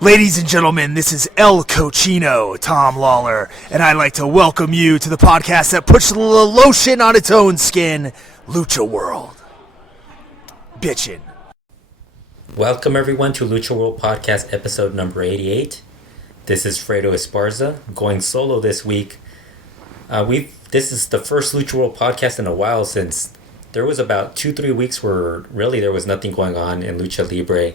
Ladies and gentlemen, this is El Cochino, Tom Lawler, and I'd like to welcome you to the podcast that puts the lotion on its own skin, LuchaWorld. Bitchin'. Welcome everyone to LuchaWorld Podcast episode number 88. This is Fredo Esparza, going solo this week. This is the first LuchaWorld podcast in a while since there was about 2-3 weeks where really there was nothing going on in Lucha Libre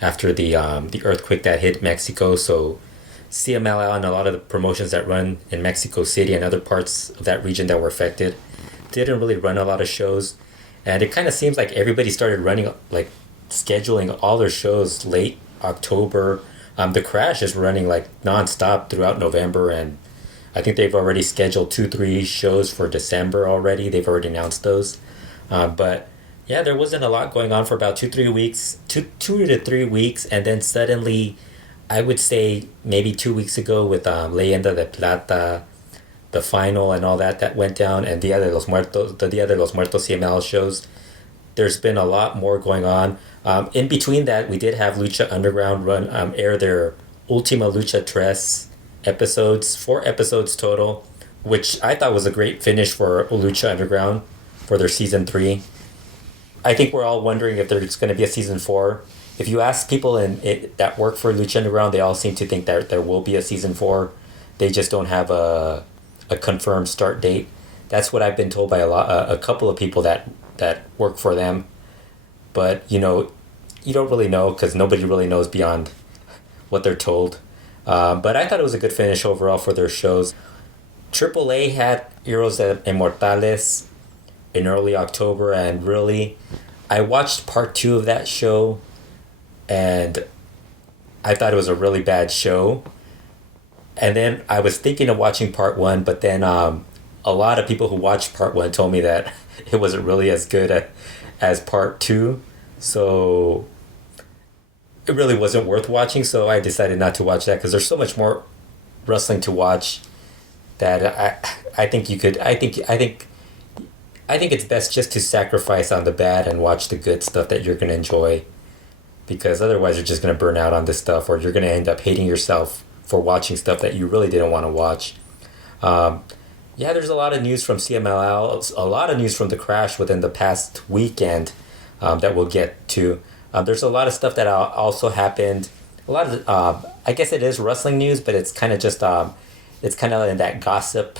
after the earthquake that hit Mexico. So CMLL and a lot of the promotions that run in Mexico City and other parts of that region that were affected didn't really run a lot of shows. And it kind of seems like everybody started running, like scheduling all their shows late October. The Crash is running like nonstop throughout November, and I think they've already scheduled 2-3 shows for December already. They've already announced those. But yeah, there wasn't a lot going on for about 2-3 weeks, 2 to 3 weeks, and then suddenly, I would say maybe 2 weeks ago with Leyenda de Plata, the final and all that went down, and Dia de los Muertos CML shows. There's been a lot more going on. In between that, we did have Lucha Underground air their Ultima Lucha Tres episodes, 4 episodes total, which I thought was a great finish for Lucha Underground for their season 3. I think we're all wondering if there's going to be a season 4. If you ask people that work for Lucha Underground, they all seem to think that there will be a season 4. They just don't have a confirmed start date. That's what I've been told by a couple of people that work for them. But, you don't really know because nobody really knows beyond what they're told. But I thought it was a good finish overall for their shows. AAA had Heroes Immortales in early October, and really, I watched part 2 of that show, and I thought it was a really bad show. And then I was thinking of watching part 1, but then a lot of people who watched part 1 told me that it wasn't really as good as part 2, so it really wasn't worth watching. So I decided not to watch that because there's so much more wrestling to watch that I think it's best just to sacrifice on the bad and watch the good stuff that you're going to enjoy, because otherwise you're just going to burn out on this stuff, or you're going to end up hating yourself for watching stuff that you really didn't want to watch. Yeah, there's a lot of news from CMLL, a lot of news from the Crash within the past weekend that we'll get to. There's a lot of stuff that also happened. A lot of, I guess it is wrestling news, but it's kind of just, it's kind of in that gossip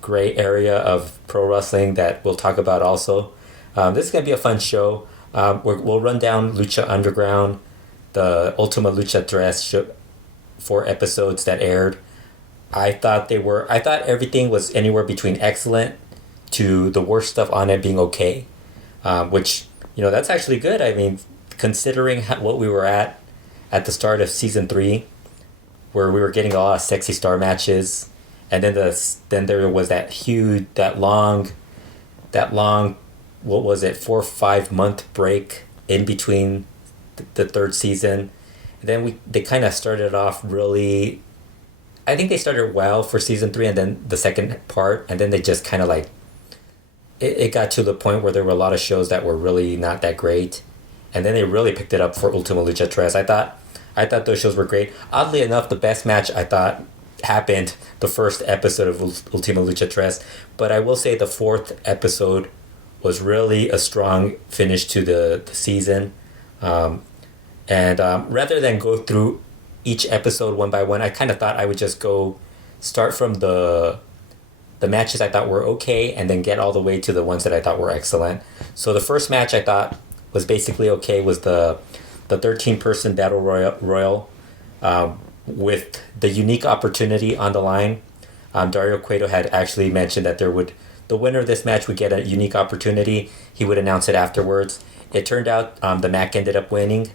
gray area of pro wrestling that we'll talk about also. This is going to be a fun show. We'll run down Lucha Underground, the Ultima Lucha Tres 4 episodes that aired. I thought everything was anywhere between excellent to the worst stuff on it being okay, which, that's actually good. I mean, considering what we were at the start of season 3, where we were getting a lot of sexy star matches, and then there was that long, what was it, 4 or 5 month break in between the third season. And then they kind of started off really, I think they started well for season 3 and then the second part, and then they just kind of like, it got to the point where there were a lot of shows that were really not that great. And then they really picked it up for Ultima Lucha Tres. I thought those shows were great. Oddly enough, the best match I thought happened the first episode of Ultima Lucha Tres, but I will say the 4th episode was really a strong finish to the season. And rather than go through each episode one by one, I kind of thought I would just start from the matches I thought were okay, and then get all the way to the ones that I thought were excellent. So the first match I thought was basically okay was the 13-person Battle Royal with the unique opportunity on the line. Dario Cueto had actually mentioned that the winner of this match would get a unique opportunity. He would announce it afterwards. It turned out the MAC ended up winning.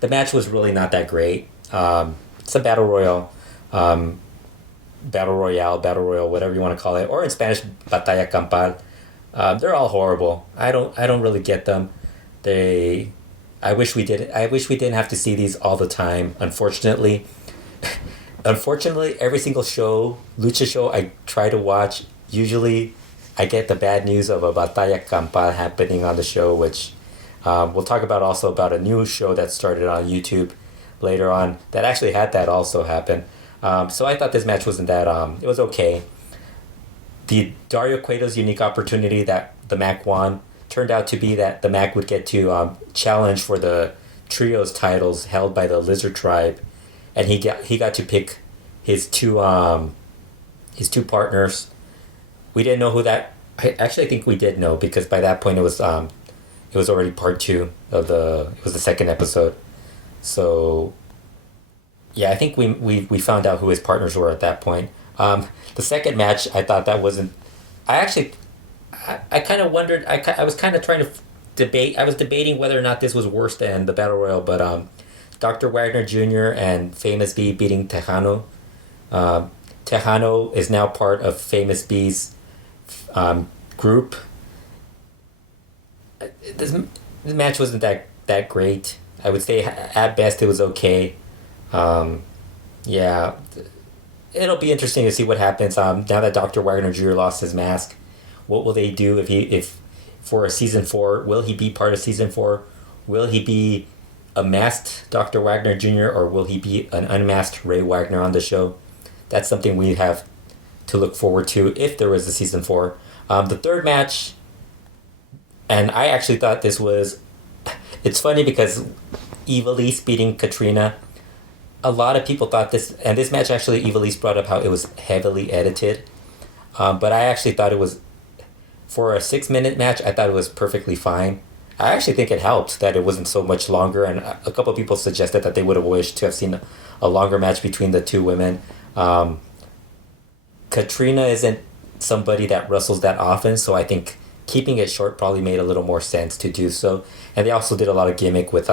The match was really not that great. It's a Battle Royal, Battle Royale, whatever you want to call it, or in Spanish, Batalla Campal. They're all horrible. I don't really get them. I wish we didn't have to see these all the time. Unfortunately, every single Lucha show I try to watch, usually I get the bad news of a Batalla Campal happening on the show, which we'll talk about also about a new show that started on YouTube later on that actually had that also happen. So I thought this match wasn't that, it was okay. The Dario Cueto's unique opportunity that the Mac won turned out to be that the Mac would get to challenge for the trios titles held by the Lizard Tribe, and he got to pick his two partners. We didn't know who that. I think we did know, because by that point it was already part 2 of it was the second episode. So yeah, I think we found out who his partners were at that point. The second match, I thought that wasn't. I kind of wondered. I was kind of trying to debate. I was debating whether or not this was worse than the Battle Royal, but Dr. Wagner Jr. and Famous B beating Tejano. Tejano is now part of Famous B's group. This match wasn't that great. I would say at best it was okay. Yeah, it'll be interesting to see what happens. Now that Dr. Wagner Jr. lost his mask, what will they do if for a season 4? Will he be part of season 4? Will he be a masked Dr. Wagner Jr. or will he be an unmasked Ray Wagner on the show? That's something we have to look forward to if there was a season 4. The third match, and I actually thought this was. It's funny because Ivelisse beating Katrina. A lot of people thought this, and this match actually, Ivelisse brought up how it was heavily edited. But I actually thought it was, for a 6-minute match, I thought it was perfectly fine. I actually think it helped that it wasn't so much longer, and a couple of people suggested that they would have wished to have seen a longer match between the two women. Katrina isn't somebody that wrestles that often, so I think keeping it short probably made a little more sense to do so. And they also did a lot of gimmick with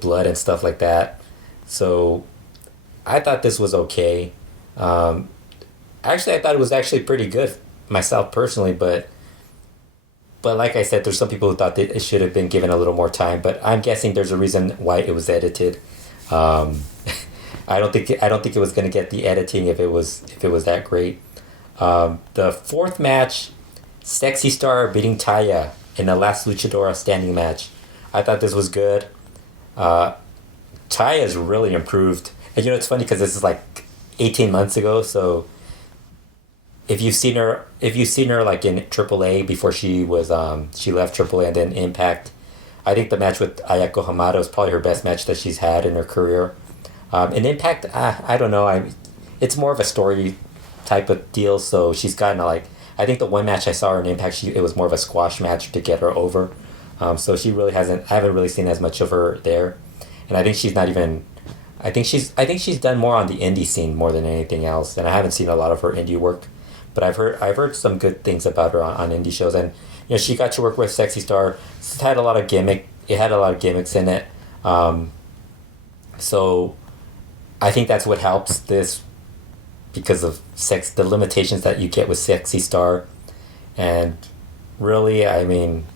blood and stuff like that. So I thought this was okay. Actually, I thought it was actually pretty good myself personally, but like I said, there's some people who thought that it should have been given a little more time. But I'm guessing there's a reason why it was edited. I don't think it was going to get the editing if it was that great. The fourth match, Sexy Star beating Taya in the last Luchadora standing match. I thought this was good. Taya's really improved. And it's funny because this is like 18 months ago, so if you've seen her like in AAA before she left AAA and then Impact, I think the match with Ayako Hamada was probably her best match that she's had in her career. In Impact, I don't know. It's more of a story type of deal, so she's gotten I think the one match I saw her in Impact, it was more of a squash match to get her over. So she really hasn't. I haven't really seen as much of her there, and I think she's not even. I think she's done more on the indie scene more than anything else, and I haven't seen a lot of her indie work, but I've heard some good things about her on indie shows, and she got to work with Sexy Star. It had a lot of gimmicks in it, so I think that's what helps this, because of the limitations that you get with Sexy Star, and really, I mean,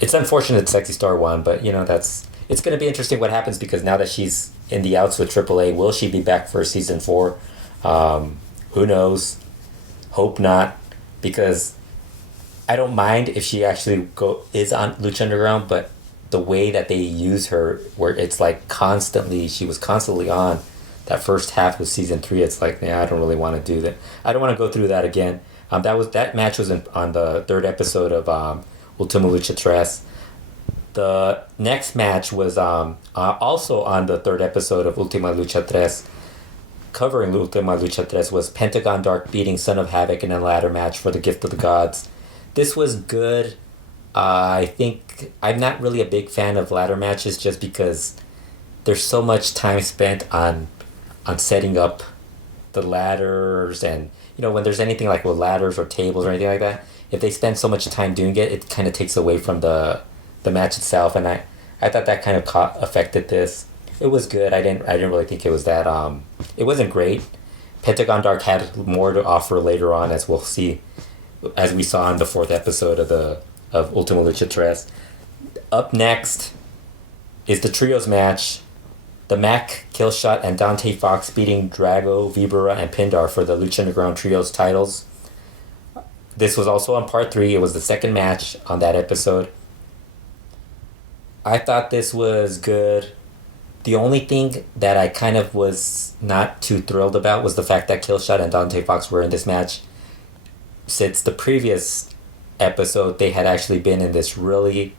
it's unfortunate Sexy Star won, but it's going to be interesting what happens, because now that she's in the outs with AAA, will she be back for season 4? Who knows? Hope not, because I don't mind if she actually is on Lucha Underground, but the way that they use her, where it's like she was constantly on that first half of season 3, it's like, I don't really want to do that. I don't want to go through that again. That match was on the 3rd episode of Ultima Lucha Tres. The next match was also on the 3rd episode of Ultima Lucha Tres. Covering Ultima Lucha Tres was Pentagon Dark beating Son of Havoc in a ladder match for the Gift of the Gods. This was good. I think I'm not really a big fan of ladder matches, just because there's so much time spent on setting up the ladders, and when there's anything like with ladders or tables or anything like that, if they spend so much time doing it, it kind of takes away from the match itself, and I thought that kind of affected this. It was good. I didn't really think it was that it wasn't great. Pentagon Dark had more to offer later on, as we'll see, as we saw in the 4th episode of Ultima Lucha Tres. Up next is the trios match. The Mac, Killshot, and Dante Fox beating Drago, Vibra, and Pindar for the Lucha Underground Trios titles. This was also on part 3. It was the second match on that episode. I thought this was good. The only thing that I kind of was not too thrilled about was the fact that Killshot and Dante Fox were in this match. Since the previous episode, they had actually been in this really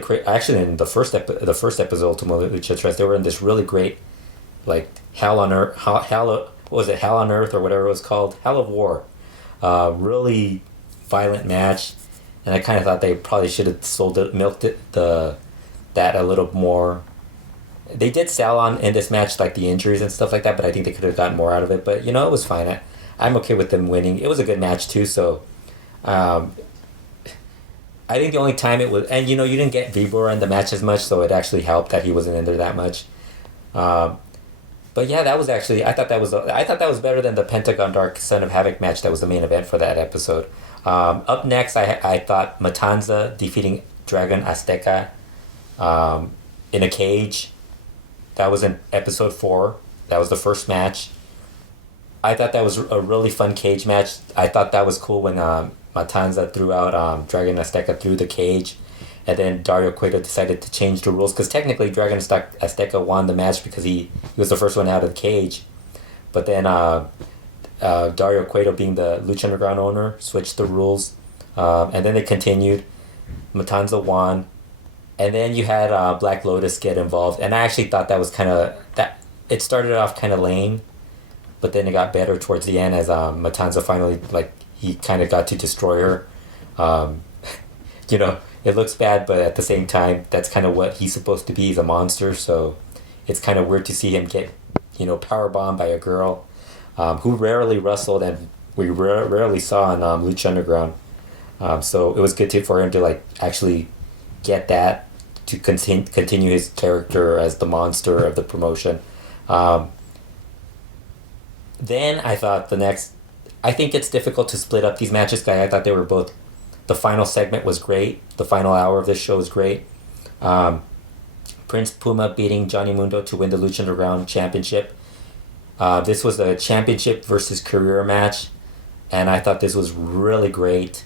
great. Actually, in the first episode, Ultima Lucha Tres, they were in this really great, like Hell on Earth. What was it? Hell on Earth or whatever it was called. Hell of War. Really violent match, and I kind of thought they probably should have milked that a little more. They did sell on in this match like the injuries and stuff like that, but I think they could have gotten more out of it. But it was fine. I'm okay with them winning. It was a good match too. So, I think the only time it was, and you didn't get Vibor in the match as much, so it actually helped that he wasn't in there that much. But yeah, that was actually I thought that was better than the Pentagon Dark Son of Havoc match that was the main event for that episode. Up next, I thought Matanza defeating Dragon Azteca in a cage. That was in episode 4. That was the first match. I thought that was a really fun cage match. I thought that was cool when Matanza threw out Dragon Azteca through the cage, and then Dario Cueto decided to change the rules because technically Dragon Azteca won the match because he was the first one out of the cage. But then Dario Cueto, being the Lucha Underground owner, switched the rules, and then they continued. Matanza won. And then you had Black Lotus get involved, and I actually thought that was it started off kind of lame, but then it got better towards the end as Matanza finally, he kind of got to destroy her. It looks bad, but at the same time, that's kind of what he's supposed to be. He's a monster, so it's kind of weird to see him get, powerbombed by a girl who rarely wrestled and we rarely saw on Lucha Underground. So it was good for him to actually get that, to continue his character as the monster of the promotion. Then I thought I think it's difficult to split up these matches, guys. I thought they were both, the final segment was great. The final hour of this show was great. Prince Puma beating Johnny Mundo to win the Lucha Underground Championship. This was a championship versus career match, and I thought this was really great.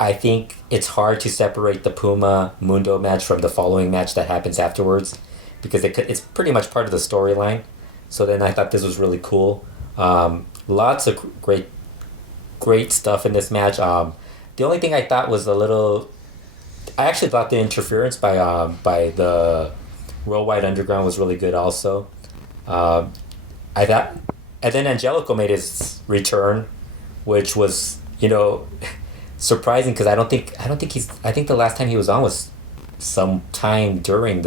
I think it's hard to separate the Puma Mundo match from the following match that happens afterwards, because it's pretty much part of the storyline. So then I thought this was really cool. Lots of great stuff in this match. The only thing I thought was I actually thought the interference by the Worldwide Underground was really good also. I thought, and then Angelico made his return, which was surprising, because I think the last time he was on was sometime during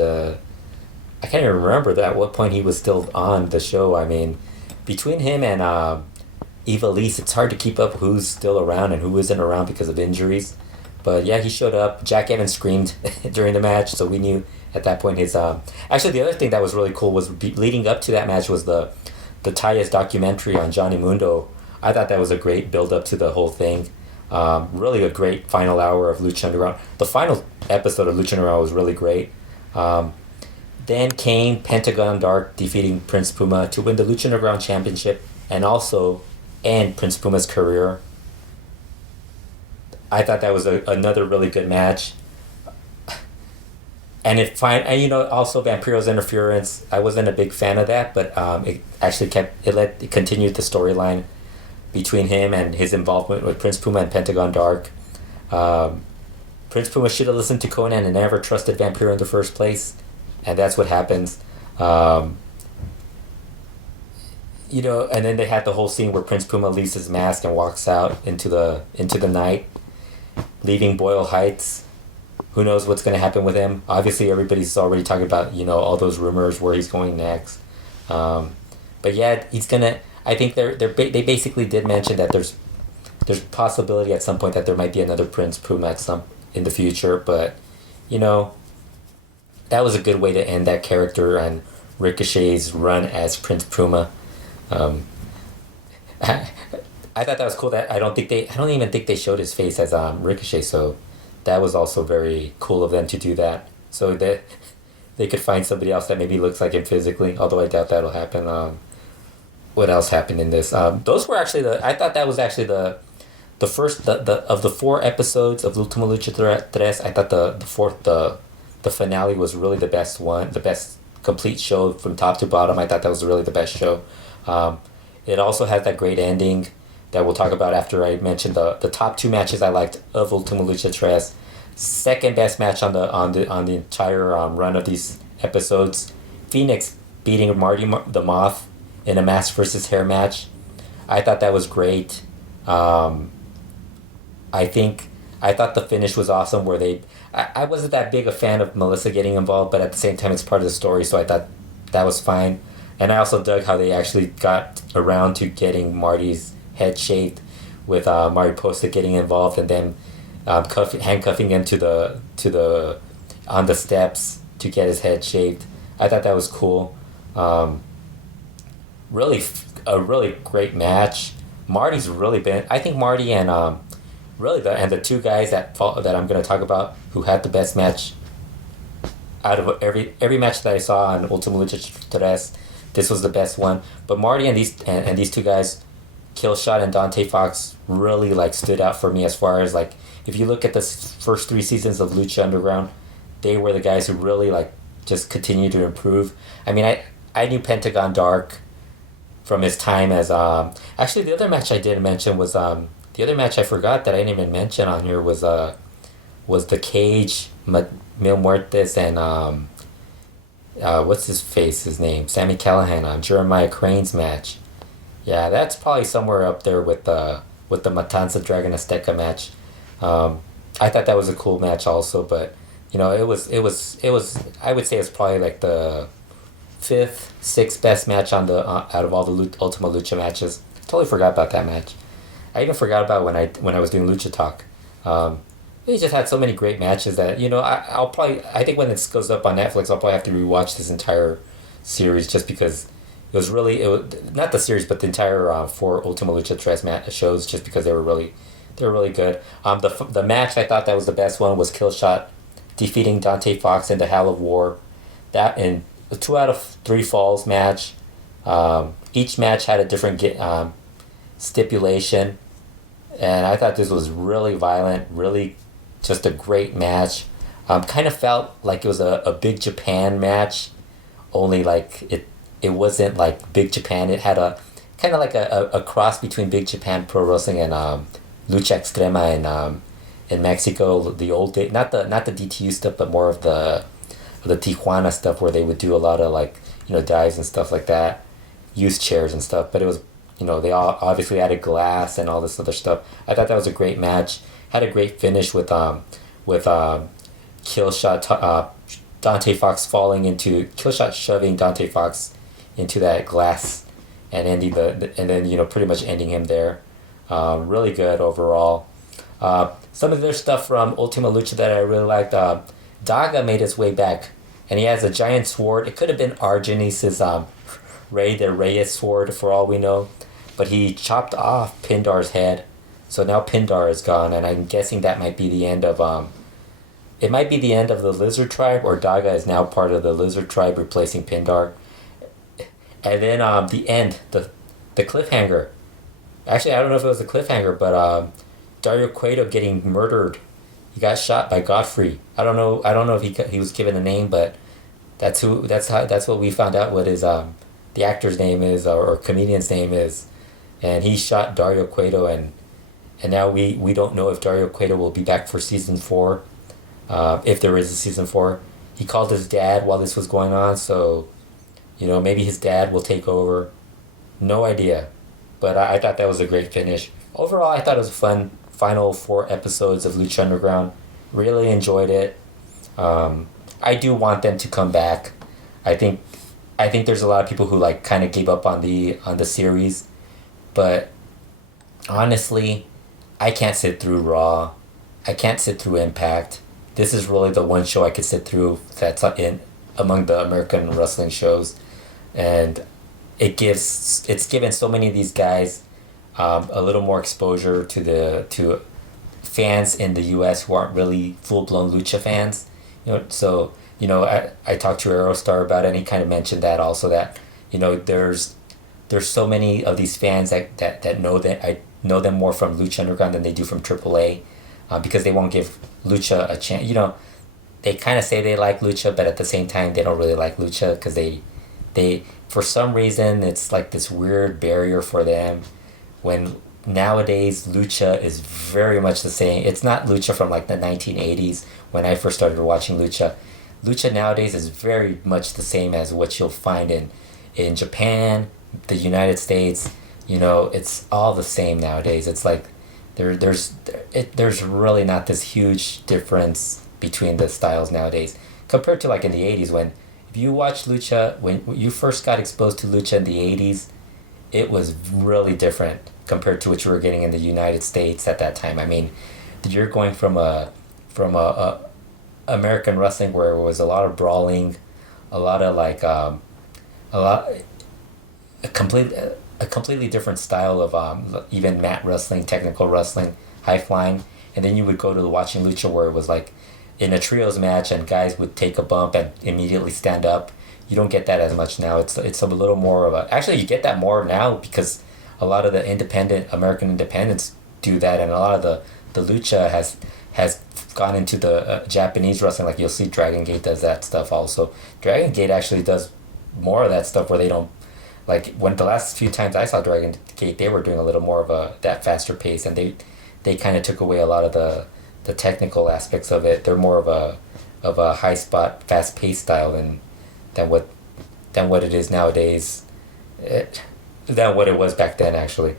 I can't even remember at what point he was still on the show. I mean, between him and Ivelisse, it's hard to keep up who's still around and who isn't around because of injuries. But yeah, he showed up. Jack Evans screamed during the match, so we knew at that point his... Actually, the other thing that was really cool was leading up to that match was the Tayez documentary on Johnny Mundo. I thought that was a great build-up to the whole thing. Really a great final hour of Lucha Underground. The final episode of Lucha Underground was really great. Then came Pentagon Dark defeating Prince Puma to win the Lucha Underground Championship and also end Prince Puma's career. I thought that was another really good match. And also Vampiro's interference. I wasn't a big fan of that, but it actually it continued the storyline between him and his involvement with Prince Puma and Pentagon Dark. Prince Puma should have listened to Conan and never trusted Vampiro in the first place, and that's what happens. And then they had the whole scene where Prince Puma leaves his mask and walks out into the night, leaving Boyle Heights. Who knows what's going to happen with him? Obviously, everybody's already talking about all those rumors where he's going next. But yeah, he's gonna. I think they basically did mention that there's possibility at some point that there might be another Prince Puma in the future. But that was a good way to end that character and Ricochet's run as Prince Puma. I thought that was cool. That I don't even think they showed his face as Ricochet. So that was also very cool of them to do that. So that they could find somebody else that maybe looks like him physically. Although I doubt that'll happen. What else happened in this? Those were actually I thought that was actually the first of the 4 episodes of Ultima Lucha Tres. I thought the the finale was really the best one, the best complete show from top to bottom. I thought that was really the best show. It also has that great ending that we'll talk about after I mention the top two matches I liked of Ultima Lucha Tres. Second best match on the entire run of these episodes. Phoenix beating Marty the Moth in a mask versus hair match. I thought that was great. I thought the finish was awesome where I wasn't that big a fan of Melissa getting involved, but at the same time it's part of the story, so I thought that was fine. And I also dug how they actually got around to getting Marty's head shaved with Mari Posta getting involved and then handcuffing him to the on the steps to get his head shaved. I thought that was cool. Really a really great match. Marty's really been. I think Marty and the two guys that I'm going to talk about who had the best match out of every match that I saw on Ultima Lucha Tres. This was the best one. But Marty and these two guys, Killshot and Dante Fox, really like stood out for me as far as like if you look at the first 3 seasons of Lucha Underground, they were the guys who really like just continued to improve. I mean, I knew Pentagon Dark from his time as actually the other match I didn't mention was the other match I forgot that I didn't even mention on here was the Cage, Mil Muertes, and what's his name? Sammy Callahan on Jeremiah Crane's match. Yeah, that's probably somewhere up there with the Matanza Dragon Azteca match. I thought that was a cool match also, but you know, it was I would say it's probably like the 5th, 6th best match on the out of all the Ultima Lucha matches. Totally forgot about that match. I even forgot about when I was doing Lucha Talk. They just had so many great matches that, you know, I think when this goes up on Netflix, I'll probably have to rewatch this entire series just because it was not the series, but the entire 4 Ultima Lucha Tres shows, just because they were really good. The match I thought that was the best one was Killshot defeating Dante Fox in the Hell of War. That in a 2 out of 3 falls match. Each match had a different stipulation, and I thought this was really violent, really just a great match. Kind of felt like it was a Big Japan match, only like it wasn't like Big Japan. It had a kind of like a cross between Big Japan Pro Wrestling and Lucha Extrema in Mexico, the old day, not the DTU stuff, but more of the Tijuana stuff where they would do a lot of like, you know, dives and stuff like that, use chairs and stuff. But it was, you know, they all obviously added glass and all this other stuff. I thought that was a great match. Had a great finish with Killshot, Dante Fox shoving Dante Fox into that glass and ending and then, you know, pretty much ending him there. Really good overall. Some of their stuff from Ultima Lucha that I really liked. Daga made his way back, and he has a giant sword. It could have been Argenis's Rey de Reyes sword for all we know, but he chopped off Pindar's head, so now Pindar is gone, and I'm guessing that might be the end of it might be the end of the Lizard Tribe, or Daga is now part of the Lizard Tribe replacing Pindar. And then the end, the cliffhanger. Actually, I don't know if it was a cliffhanger, but Dario Cueto getting murdered. He got shot by Godfrey. I don't know if he was given a name, but that's what we found out what his the actor's name is, or comedian's name is, and he shot Dario Cueto, and now we don't know if Dario Cueto will be back for season 4, if there is a season 4. He called his dad while this was going on, so, you know, maybe his dad will take over. No idea, but I thought that was a great finish. Overall, I thought it was a fun final 4 episodes of Lucha Underground. Really enjoyed it. I do want them to come back. I think there's a lot of people who like kind of gave up on the series, but honestly, I can't sit through Raw. I can't sit through Impact. This is really the one show I could sit through that's in among the American wrestling shows, and it's given so many of these guys a little more exposure to fans in the U.S. who aren't really full-blown Lucha fans. You know, so, you know, I talked to Aerostar about it, and he kind of mentioned that also, that, you know, there's so many of these fans that know that I know them more from Lucha Underground than they do from AAA, because they won't give Lucha a chance. You know, they kind of say they like Lucha, but at the same time they don't really like Lucha because they for some reason it's like this weird barrier for them when nowadays Lucha is very much the same. It's not Lucha from like the 1980s when I first started watching Lucha. Lucha nowadays is very much the same as what you'll find in Japan, the United States. You know, it's all the same nowadays. It's like there's really not this huge difference between the styles nowadays compared to like in the 80s when if you watch Lucha when you first got exposed to Lucha in the 80s, it was really different compared to what you were getting in the United States at that time. I mean, you're going from a American wrestling where it was a lot of brawling, a lot of like a completely different style of even mat wrestling, technical wrestling, high flying, and then you would go to watching Lucha where it was like in a trios match and guys would take a bump and immediately stand up. You don't get that as much now. It's a little more of a actually you get that more now because a lot of the American independents do that, and a lot of the Lucha has gone into the Japanese wrestling. Like you'll see Dragon Gate does that stuff also. Dragon Gate actually does more of that stuff where they don't like when the last few times I saw Dragon Gate they were doing a little more of that faster pace, and they kind of took away a lot of the technical aspects of it. They're more of a high spot fast paced style than what it is nowadays. Than what it was back then actually.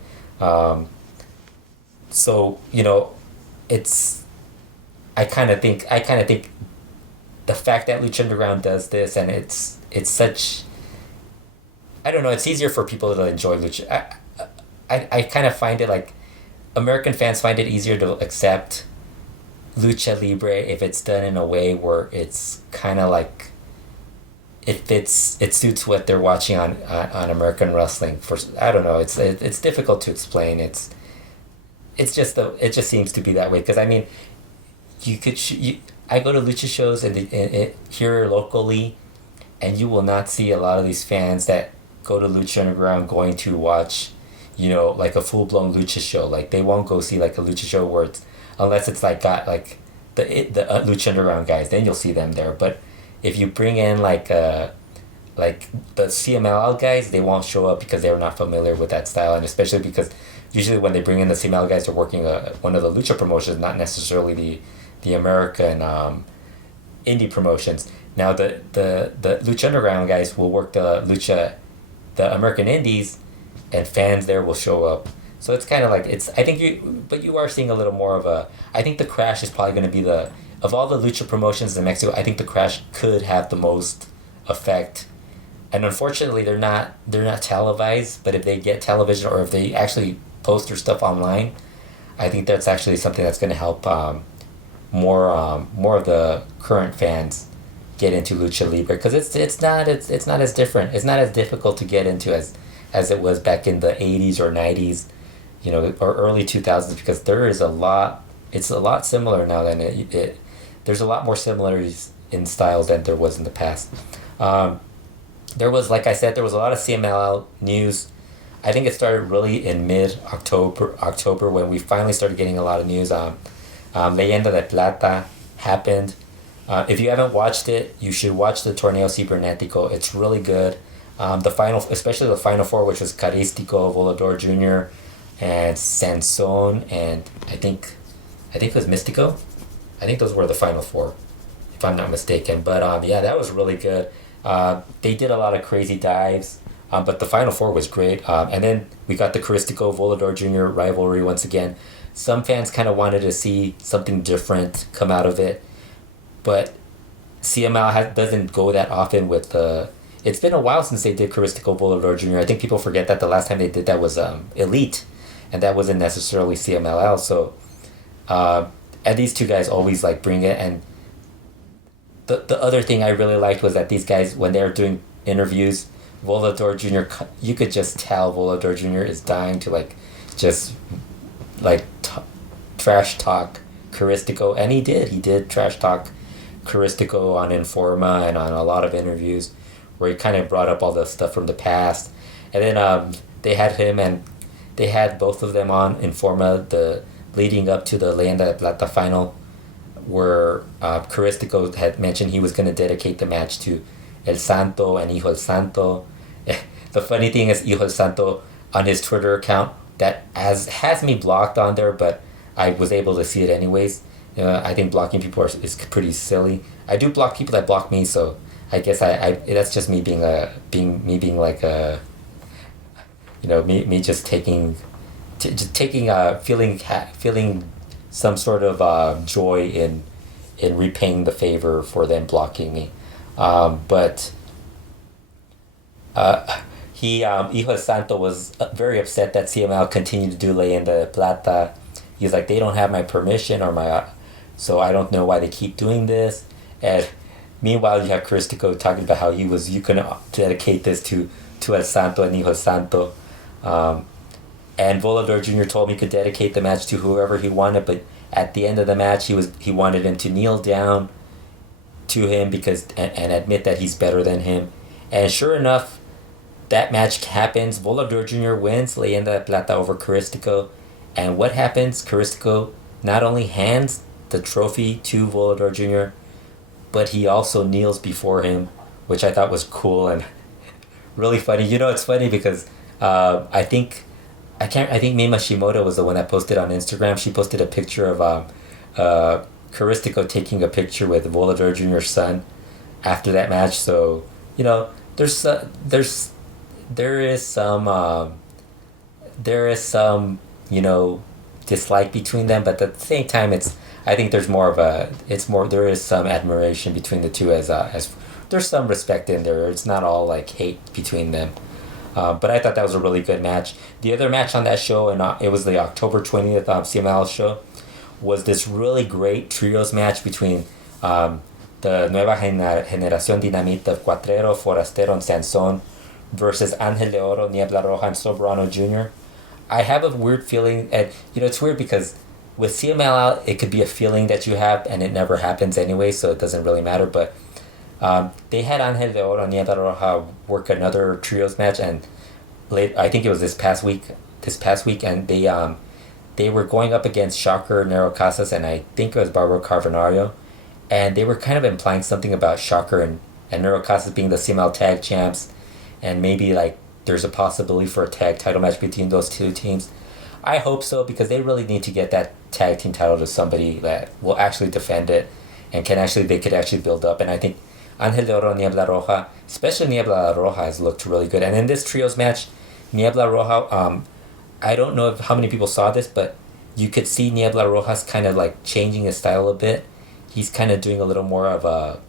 So you know, I kind of think the fact that Lucha Underground does this and it's such, I don't know, it's easier for people to enjoy Lucha. I kind of find it like American fans find it easier to accept Lucha Libre if it's done in a way where it's kind of like it suits what they're watching on American wrestling. For I don't know, it's difficult to explain. It just seems to be that way because I mean, I go to Lucha shows here locally, and you will not see a lot of these fans that go to Lucha Underground going to watch, you know, like a full blown Lucha show. Like they won't go see like a Lucha show where it's unless it's like got like the Lucha Underground guys, then you'll see them there. But if you bring in like the CMLL guys, they won't show up because they're not familiar with that style, and especially because usually when they bring in the CMLL guys, they're working one of the Lucha promotions, not necessarily the American indie promotions. Now the Lucha Underground guys will work the American indies, and fans there will show up. So it's kind of like but you are seeing a little more of a. I think the Crash is probably going to be of all the Lucha promotions in Mexico. I think the Crash could have the most effect, and unfortunately they're not televised. But if they get television or if they actually post their stuff online, I think that's actually something that's going to help more of the current fans get into Lucha Libre because it's not as different. It's not as difficult to get into as it was back in the 80s or 90s, you know, or early 2000s because there is a lot. It's a lot similar now than it there's a lot more similarities in styles than there was in the past. There was, like I said, there was a lot of CMLL news. I think it started really in mid-October when we finally started getting a lot of news. Leyenda de Plata happened. If you haven't watched it, you should watch the Torneo Cibernético. It's really good. Especially the final four, which was Carístico, Volador Jr., and Sansón, and I think it was Mystico. I think those were the final four, if I'm not mistaken. But yeah, that was really good. They did a lot of crazy dives, but the final four was great. And then we got the Carístico Volador Jr. rivalry once again. Some fans kind of wanted to see something different come out of it, but CML doesn't go that often with the. It's been a while since they did Carístico Volador Jr. I think people forget that the last time they did that was Elite, and that wasn't necessarily CMLL. So, and these two guys always like bring it. And the other thing I really liked was that these guys, when they were doing interviews, Volador Jr. You could just tell Volador Jr. is dying to trash talk Carístico, and he did trash talk Carístico on Informa and on a lot of interviews where he kind of brought up all the stuff from the past. And then they had him and they had both of them on Informa leading up to the Leyenda de Plata final Caristico had mentioned he was going to dedicate the match to El Santo and Hijo El Santo. The funny thing is, Hijo El Santo on his Twitter account that has me blocked on there, but I was able to see it anyways. I think blocking people is pretty silly. I do block people that block me, so I guess I that's just me being like a, me just taking feeling some sort of joy in repaying the favor for them blocking me. But Hijo Santo was very upset that CML continued to do Leyenda Plata. He's like, they don't have my permission or my, so I don't know why they keep doing this. And meanwhile, you have Caristico talking about how you can dedicate this to El Santo and Hijo Santo. And Volador Jr. told me he could dedicate the match to whoever he wanted, but at the end of the match, he wanted him to kneel down to him because and admit that he's better than him. And sure enough, that match happens. Volador Jr. wins Leyenda Plata over Caristico. And what happens? Caristico not only hands the trophy to Volador Jr., but he also kneels before him, which I thought was cool and really funny. It's funny because I think Mima Shimoda was the one that posted on Instagram. She posted a picture of Caristico taking a picture with Volador Jr.'s son after that match. So there is some dislike between them, but at the same time, I think there's there is some admiration between the two as there's some respect in there. It's not all like hate between them. But I thought that was a really good match. The other match on that show, and it was the October 20th CMLL show, was this really great trios match between the Nueva Generacion Dinamita of Cuatrero, Forastero, and Sansón versus Angel de Oro, Niebla Roja, and Soberano Jr. I have a weird feeling, and it's weird because with CMLL, it could be a feeling that you have, and it never happens anyway, so it doesn't really matter, but they had Angel de Oro and Niebla Roja work another trios match, and I think it was this past week, and they were going up against Shocker, Nero Casas, and I think it was Barbaro Carbonario, and they were kind of implying something about Shocker and Nero Casas being the CMLL tag champs, and maybe like there's a possibility for a tag title match between those two teams. I hope so, because they really need to get that tag team title to somebody that will actually defend it and they could actually build up. And I think Angel de Oro, Niebla Roja, especially Niebla Roja, has looked really good. And in this trios match, Niebla Roja, I don't know how many people saw this, but you could see Niebla Rojas kind of like changing his style a bit. He's kind of doing a little more of a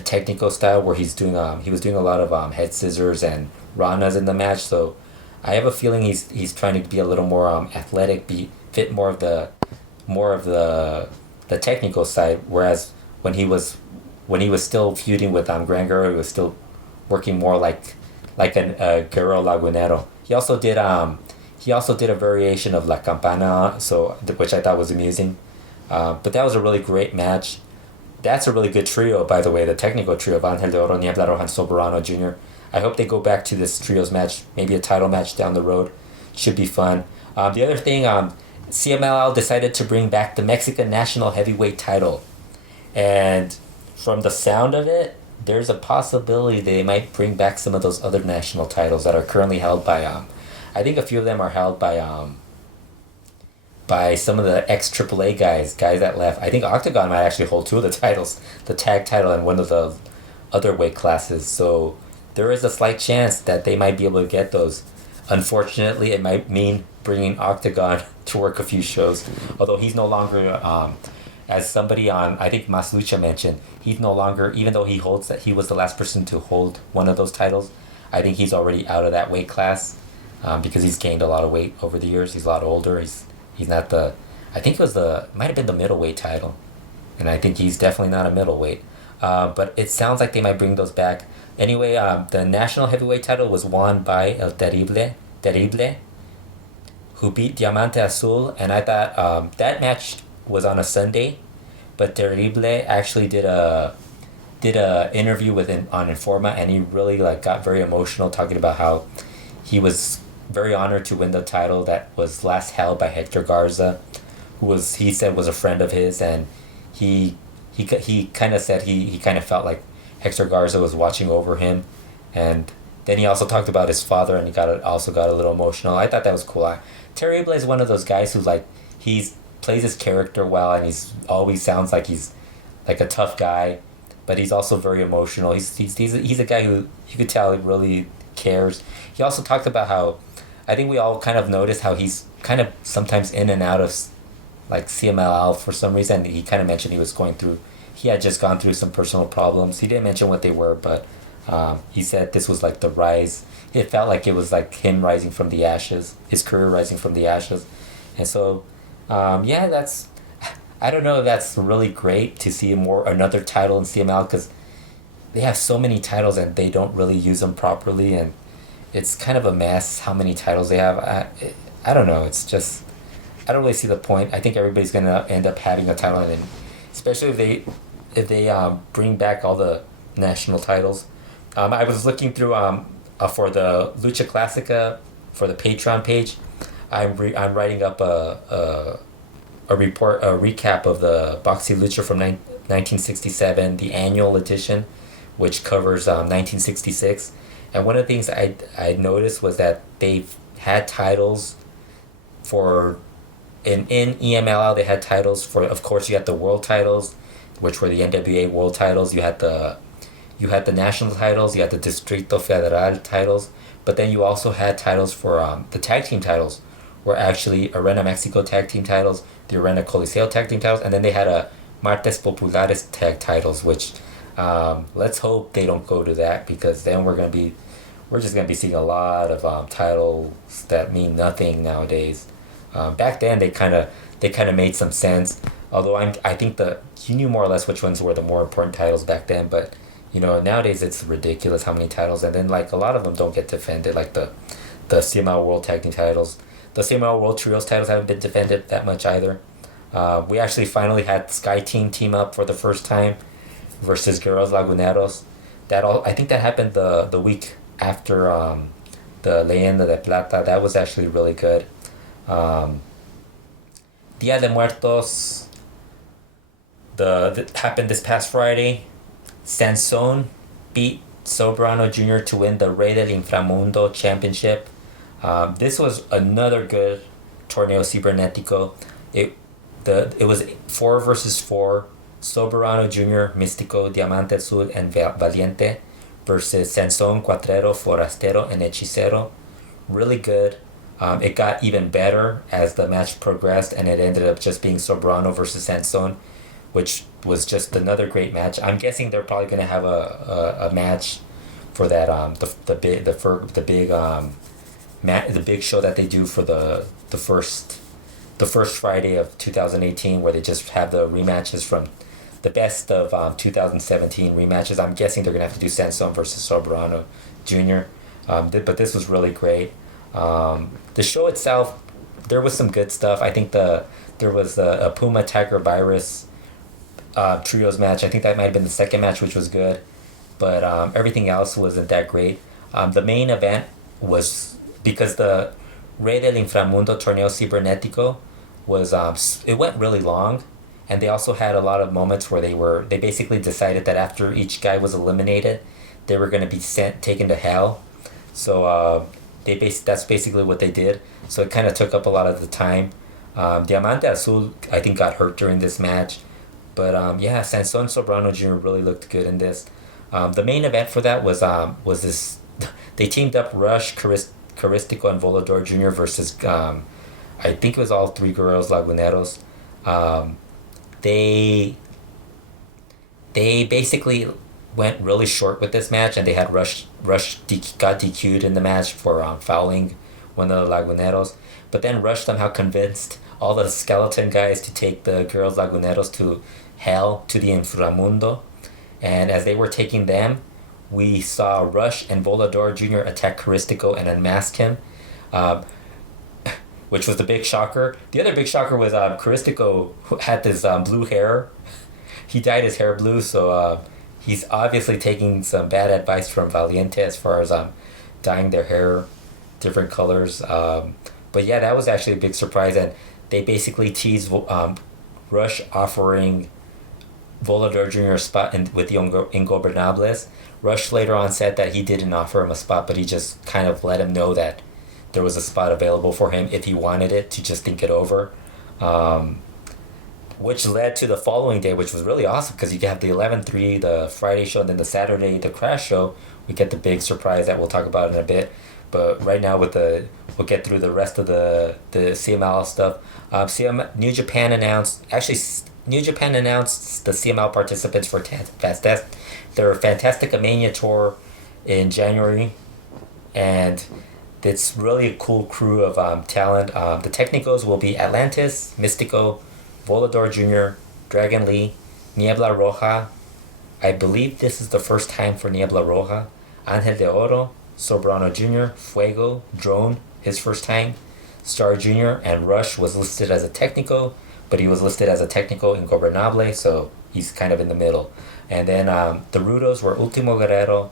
technical style where he was doing a lot of head scissors and ranas in the match. So I have a feeling he's trying to be a little more athletic, fit more of the technical side. Whereas when he was still feuding with Gran Guerrero, he was still working more like a Guerrero Lagunero. He also did a variation of La Campana, which I thought was amusing. But that was a really great match. That's a really good trio, by the way, the technical trio of Angel de Oro, Niebla Roja, and Soberano Jr. I hope they go back to this trios match, maybe a title match down the road. Should be fun. The other thing, CMLL decided to bring back the Mexican National Heavyweight title. And from the sound of it, there's a possibility they might bring back some of those other national titles that are currently held by, I think a few of them are held by some of the ex-AAA guys that left. I think Octagon might actually hold two of the titles, the tag title and one of the other weight classes. So there is a slight chance that they might be able to get those. Unfortunately, it might mean bringing Octagon to work a few shows. Although he's no longer, as somebody on, I think Mas Lucha mentioned, he's no longer, even though he was the last person to hold one of those titles, I think he's already out of that weight class because he's gained a lot of weight over the years. He's a lot older. He's not I think might have been the middleweight title. And I think he's definitely not a middleweight. But it sounds like they might bring those back. Anyway, the national heavyweight title was won by El Terrible, who beat Diamante Azul. And I thought that match was on a Sunday, but Terrible actually did a interview on Informa, and he really got very emotional, talking about how he was very honored to win the title that was last held by Hector Garza, who he said was a friend of his, and he kind of said he kind of felt like Hector Garza was watching over him, and then he also talked about his father, and he also got a little emotional. I thought that was cool. Terrible is one of those guys who like plays his character well, and he's always sounds like he's like a tough guy, but he's also very emotional. He's a guy who you could tell he really cares. He also talked about how I think we all kind of noticed how he's kind of sometimes in and out of like CMLL for some reason. He kind of mentioned he had just gone through some personal problems. He didn't mention what they were, but he said this was like the rise. It felt like it was like him rising from the ashes, his career rising from the ashes. And so, I don't know, that's really great to see another title in CML, because they have so many titles and they don't really use them properly, and it's kind of a mess how many titles they have. I don't know, it's just, I don't really see the point. I think everybody's going to end up having a title, and especially if they bring back all the national titles. I was looking through for the Lucha Classica, for the Patreon page. I'm writing up a recap of the Boxy Lucha from 1967, the annual edition, which covers 1966. And one of the things I noticed was that they've had titles for in EMLL. They had titles for, of course, you had the world titles, which were the NWA world titles. You had the national titles, you had the Distrito Federal titles, but then you also had titles for the tag team titles, were actually Arena Mexico tag team titles, the Arena Coliseo tag team titles, and then they had a Martes Populares tag titles, which let's hope they don't go to that, because then we're just gonna be seeing a lot of titles that mean nothing nowadays. Back then they kind of made some sense, although I think you knew more or less which ones were the more important titles back then, but nowadays it's ridiculous how many titles, and then like a lot of them don't get defended, like the CML World Tag Team titles. The CML World Trios titles haven't been defended that much either. We actually finally had Sky team up for the first time versus Guerreros Laguneros. I think that happened the week after the Leyenda de Plata. That was actually really good. Dia de Muertos happened this past Friday. Sansón beat Soberano Jr. to win the Rey del Inframundo championship. This was another good Torneo Cibernetico. It was 4 versus 4. Soberano Jr., Místico, Diamante Azul, and Valiente versus Sansón, Cuatrero, Forastero, and Hechicero. Really good. It got even better as the match progressed, and it ended up just being Soberano versus Sansón, which was just another great match. I'm guessing they're probably going to have a match for that the big show that they do for the first Friday of 2018, where they just have the rematches from the best of 2017 rematches. I'm guessing they're gonna have to do Sansón versus Soberano Jr. But this was really great. The show itself, there was some good stuff. I think there was a Puma Tiger Virus trios match. I think that might have been the second match, which was good, but everything else wasn't that great. The main event was, because the Rey del Inframundo Torneo Cibernetico was it went really long, and they also had a lot of moments where they basically decided that after each guy was eliminated, they were going to be taken to hell. So that's basically what they did. So it kind of took up a lot of the time. Diamante Azul, I think, got hurt during this match, but Sansón Soberano Jr. really looked good in this. The main event for that was this. They teamed up Rush, Caristico, and Volador Jr. versus I think it was all 3 Guerreros Laguneros. They basically went really short with this match, and they had Rush got DQ'd in the match for fouling one of the Laguneros. But then Rush somehow convinced all the skeleton guys to take the Guerreros Laguneros to hell, to the Inframundo. And as they were taking them, we saw Rush and Volador Jr. attack Caristico and unmask him, which was the big shocker. The other big shocker was Caristico, who had this blue hair. He dyed his hair blue, so he's obviously taking some bad advice from Valiente as far as dyeing their hair different colors. But yeah, that was actually a big surprise, and they basically teased Rush offering Volador Jr. a spot with the Ingobernables. Rush later on said that he didn't offer him a spot, but he just kind of let him know that there was a spot available for him if he wanted it, to just think it over. Which led to the following day, which was really awesome because you have the 11-3, the Friday show, and then the Saturday, the Crash show. We get the big surprise that we'll talk about in a bit. But right now, we'll get through the rest of the CML stuff. New Japan announced the CML participants for their FantasticaMania tour in January, and it's really a cool crew of talent. The Technicos will be Atlantis, Mystico, Volador Jr., Dragon Lee, Niebla Roja. I believe this is the first time for Niebla Roja. Angel de Oro, Sobrano Jr., Fuego, Drone, his first time. Star Jr. and Rush was listed as a Technico, but he was listed as a Technico Ingobernable, so he's kind of in the middle. And then the Rudos were Ultimo Guerrero,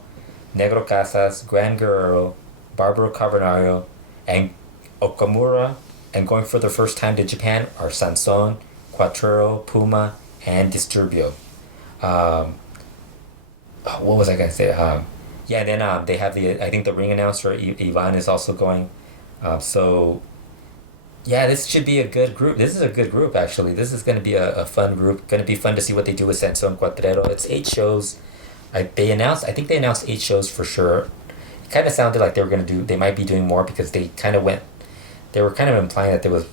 Negro Casas, Gran Guerrero, Barbaro Carbonario, and Okamura. And going for the first time to Japan are Sanson, Quattro, Puma, and Disturbio. What was I going to say? And then they have I think the ring announcer, Ivan, is also going. This should be a good group. This is a good group, actually. This is going to be a fun group. Going to be fun to see what they do with Sanson Quatrero. It's 8 shows. I think they announced 8 shows for sure. It kind of sounded like they might be doing more because they were kind of implying that there was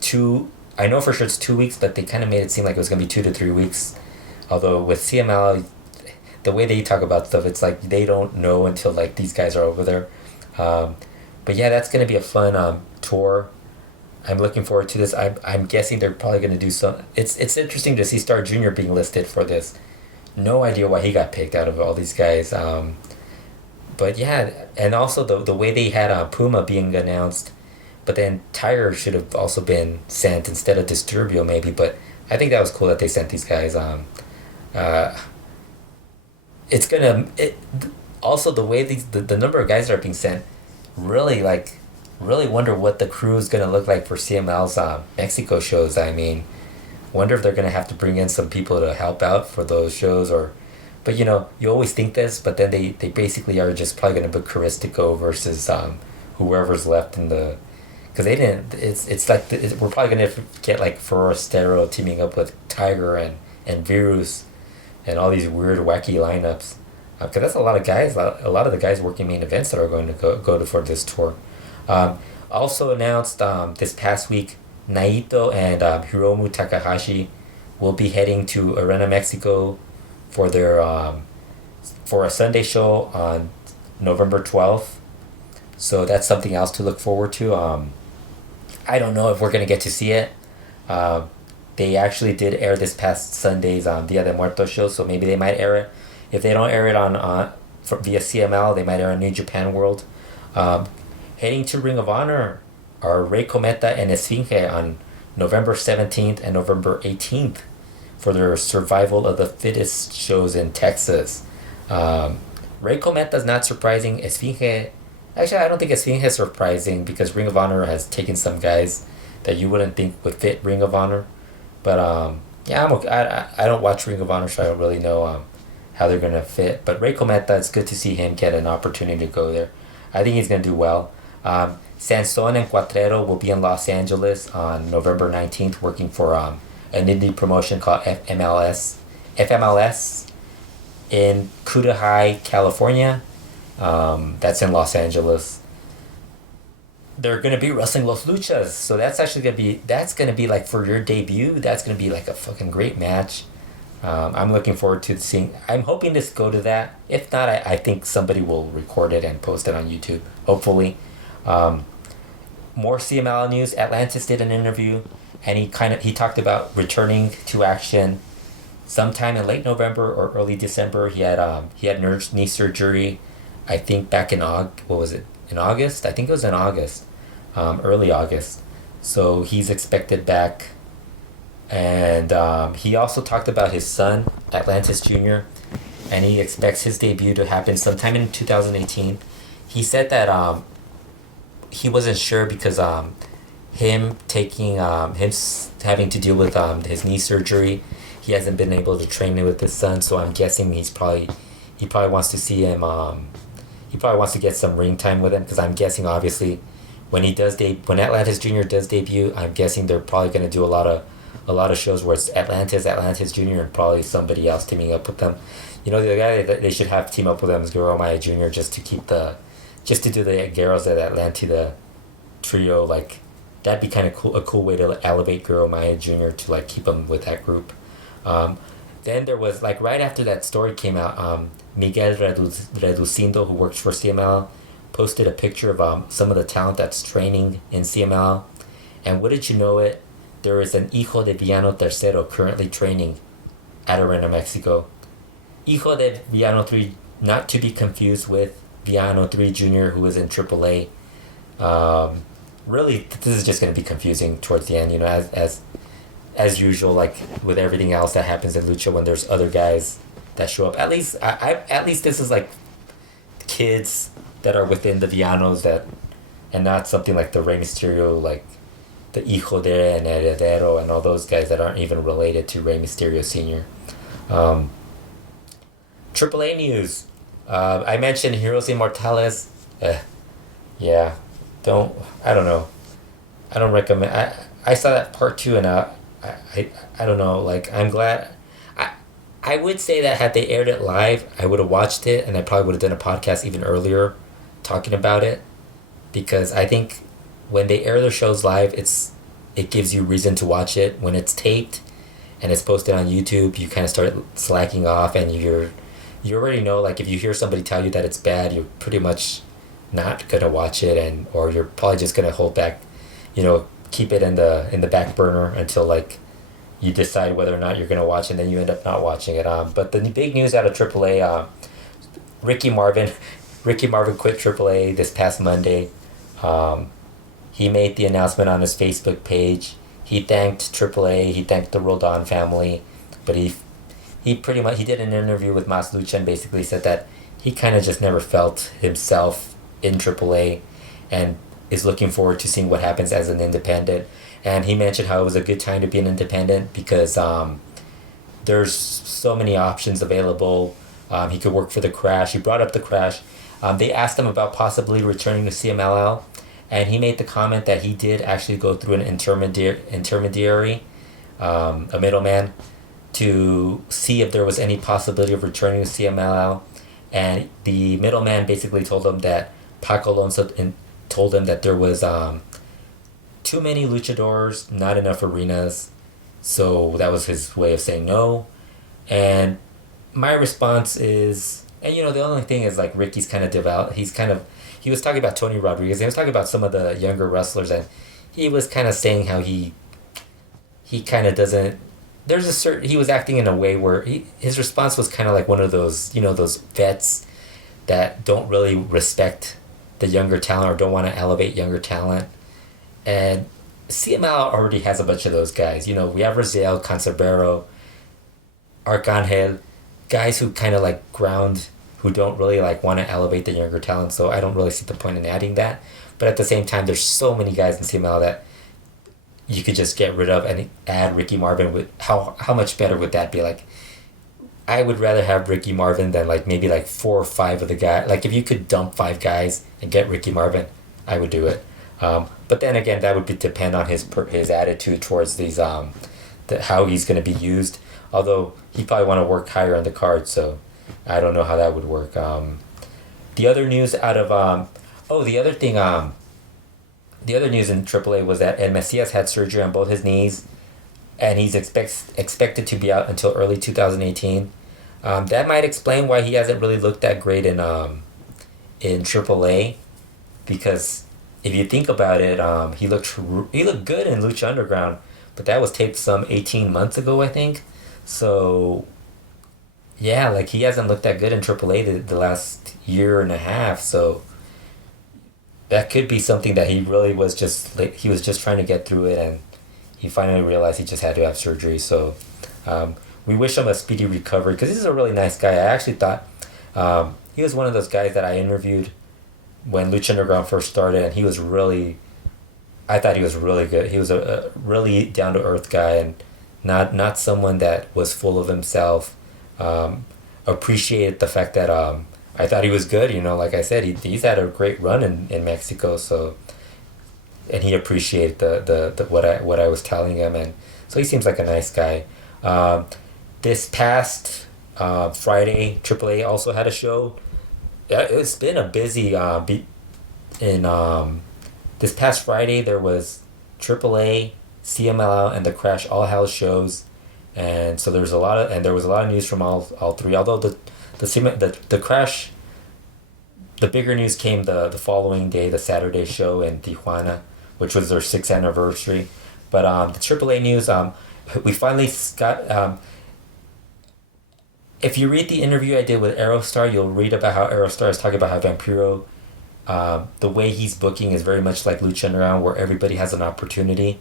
2, I know for sure it's 2 weeks, but they kind of made it seem like it was going to be 2 to 3 weeks. Although with CML, the way they talk about stuff, it's like they don't know until like these guys are over there. But yeah, that's going to be a fun tour. I'm looking forward to this. I'm guessing they're probably going to do some. It's interesting to see Star Jr. being listed for this. No idea why he got picked out of all these guys. But yeah, and also the way they had Puma being announced, but then Tiger should have also been sent instead of Disturbio maybe. But I think that was cool that they sent these guys. Also the way the number of guys that are being sent, really wonder what the crew is gonna look like for CML's Mexico shows. I mean, wonder if they're gonna have to bring in some people to help out for those shows, but you always think this, but then they basically are just probably gonna book Caristico versus whoever's left in the, because they didn't. It's like we're probably gonna get like Forastero teaming up with Tiger and Virus, and all these weird wacky lineups, because that's a lot of guys. A lot of the guys working main events that are going to go for this tour. Also announced this past week, Naito and Hiromu Takahashi will be heading to Arena Mexico for their for a Sunday show on November 12th. So that's something else to look forward to. I don't know if we're gonna get to see it. They actually did air this past Sunday's Dia de Muertos show, so maybe they might air it. If they don't air it via CML, they might air on New Japan World. Heading to Ring of Honor are Rey Cometa and Esfinge on November 17th and November 18th for their Survival of the Fittest shows in Texas. Rey Cometa is not surprising. Esfinge, actually, I don't think Esfinge is surprising because Ring of Honor has taken some guys that you wouldn't think would fit Ring of Honor. But I don't watch Ring of Honor, so I don't really know how they're going to fit. But Rey Cometa, it's good to see him get an opportunity to go there. I think he's going to do well. Sanson and Quatrero will be in Los Angeles on November 19th working for an indie promotion called FMLS in Cudahy, California. That's in Los Angeles. They're going to be wrestling Los Luchas, so that's actually going to be like for your debut, that's going to be like a fucking great match. I'm looking forward to seeing. I'm hoping to go to that. If not, I think somebody will record it and post it on YouTube, hopefully. More CML news. Atlantis did an interview, and he talked about returning to action sometime in late November or early December. He had knee surgery, I think back in August? I think it was in August, early August. So he's expected back. And he also talked about his son, Atlantis Jr., and he expects his debut to happen sometime in 2018. He said that he wasn't sure because him having to deal with his knee surgery, he hasn't been able to train with his son, so I'm guessing he probably wants to see him. He probably wants to get some ring time with him, because I'm guessing obviously when when Atlantis Jr. does debut, I'm guessing they're probably going to do a lot of shows where it's Atlantis Jr. and probably somebody else teaming up with them. The guy that they should have team up with them is Goro Maya Jr. just to do the Guerreros at Atlantida trio. Like, that'd be kind of cool, a cool way to elevate Goro Maya Jr. to like keep him with that group. Then there was, like, right after that story came out, Miguel Reducindo, who works for CMLL, posted a picture of some of the talent that's training in CMLL. And wouldn't you know it, there is an Hijo de Villano Tercero currently training at Arena Mexico. Hijo de Villano 3, not to be confused with Villano 3 Jr., who is in AAA. Really, this is just going to be confusing towards the end, as usual, like with everything else that happens in Lucha when there's other guys that show up. At least this is like kids that are within the Villanos and not something like the Rey Mysterio, like the Hijo de and Heredero and all those guys that aren't even related to Rey Mysterio Sr. AAA news. I mentioned Heroes Inmortales. Yeah, I don't know. I don't recommend. I saw that part 2 and I don't know. Like, I'm glad. I would say that had they aired it live, I would have watched it, and I probably would have done a podcast even earlier talking about it, because I think when they air their shows live, it gives you reason to watch it. When it's taped and it's posted on YouTube, you kind of start slacking off, and you already know, like, if you hear somebody tell you that it's bad, you're pretty much not gonna watch it, or you're probably just gonna hold back, keep it in the back burner until like you decide whether or not you're gonna watch it, and then you end up not watching it. But the big news out of AAA, Ricky Marvin quit AAA this past Monday. He made the announcement on his Facebook page. He thanked AAA. He thanked the Roldan family, but he did an interview with Mas Lucha and basically said that he kind of just never felt himself in AAA, and is looking forward to seeing what happens as an independent. And he mentioned how it was a good time to be an independent because there's so many options available. He could work for the Crash. He brought up the Crash. They asked him about possibly returning to CMLL, and he made the comment that he did actually go through an intermediary, a middleman, to see if there was any possibility of returning to CMLL. And the middleman basically told him that Paco Alonso told him that there was too many luchadors, not enough arenas. So that was his way of saying no. And my response is, and the only thing is, like, Ricky's kind of devout. He was talking about Tony Rodriguez. He was talking about some of the younger wrestlers, and he was kind of saying how he kind of doesn't. He was acting in a way where his response was kind of like one of those, those vets that don't really respect the younger talent or don't want to elevate younger talent. And CML already has a bunch of those guys. We have Raziel, Cancerbero, Arcangel, guys who kind of like ground, who don't really like want to elevate the younger talent. So I don't really see the point in adding that. But at the same time, there's so many guys in CML that you could just get rid of and add Ricky Marvin. With how much better would that be? Like, I would rather have Ricky Marvin than like maybe like 4 or 5 of the guys. Like, if you could dump 5 guys and get Ricky Marvin, I would do it. But then again, that would depend on his attitude towards these how he's going to be used. Although he probably want to work higher on the card, so I don't know how that would work. The other news out of the other news in AAA was that El Mesias had surgery on both his knees, and he's expected to be out until early 2018. That might explain why he hasn't really looked that great in AAA, because if you think about it, he looked good in Lucha Underground, but that was taped some 18 months ago, I think. So yeah, like, he hasn't looked that good in AAA the last year and a half. So that could be something that he really was just trying to get through it, and he finally realized he just had to have surgery. So we wish him a speedy recovery, because he's a really nice guy. I actually thought he was one of those guys that I interviewed when Lucha Underground first started, and I thought he was really good. He was a really down-to-earth guy, and not someone that was full of himself. Appreciated the fact that I thought he was good. Like I said, he's had a great run in Mexico. So, and he appreciated the what I was telling him, and so he seems like a nice guy. This past Friday, AAA also had a show. It's been a busy this past Friday there was AAA, CMLL, and the Crash all house shows, and so there was a lot of news from all three. Although the Crash, the bigger news came the following day, the Saturday show in Tijuana, which was their 6th anniversary. But the AAA news, we finally got. If you read the interview I did with Aerostar, you'll read about how Aerostar is talking about how Vampiro, the way he's booking is very much like Lucha Underground, where everybody has an opportunity.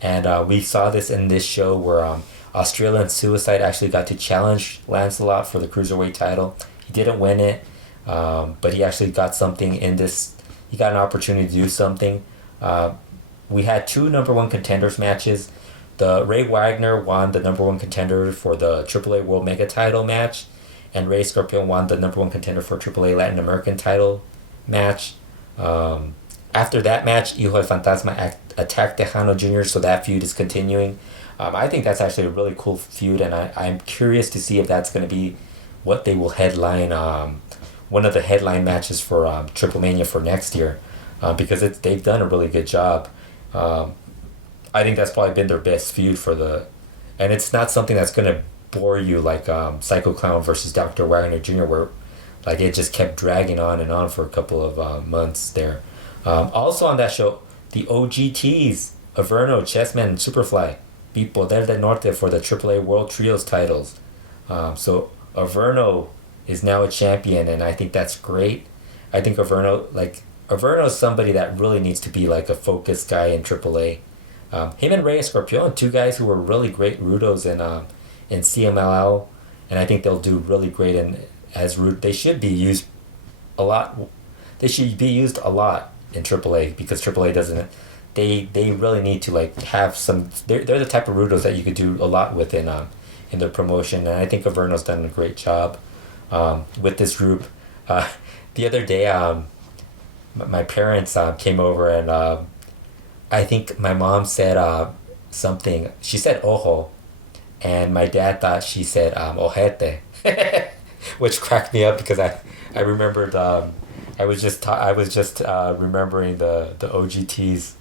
And we saw this in this show where Australian Suicide actually got to challenge Lancelot for the Cruiserweight title. He didn't win it, but he actually got something in this. He got an opportunity to do something. We had 2 number 1 contenders matches. The Ray Wagner won the number 1 contender for the AAA World Mega title match, and Ray Scorpion won the number 1 contender for AAA Latin American title match. After that match, Hijo del Fantasma attacked Tejano Jr., so that feud is continuing. I think that's actually a really cool feud, and I'm curious to see if that's going to be what they will headline, one of the headline matches for Triple Mania for next year, because they've done a really good job. I think that's probably been their best feud and it's not something that's going to bore you like Psycho Clown versus Dr. Wagner Jr., where like it just kept dragging on and on for a couple of months there. Also on that show, the OGTs, Averno, Chessman, and Superfly beat Poder del Norte for the AAA World Trios titles. So Averno is now a champion, and I think that's great. I think Averno is somebody that really needs to be like a focused guy in AAA. Him and Rey Escorpion, 2 guys who were really great Rudos in CMLL, and I think they'll do really great as Rudo. They should be used a lot. They should be used a lot in AAA, because AAA doesn't. They really need to like have some. They're the type of Rudos that you could do a lot with in their promotion, and I think Averno's done a great job with this group. The other day, my parents came over, and I think my mom said something. She said ojo, and my dad thought she said ojete, which cracked me up because I remembered I was just remembering the OGTs,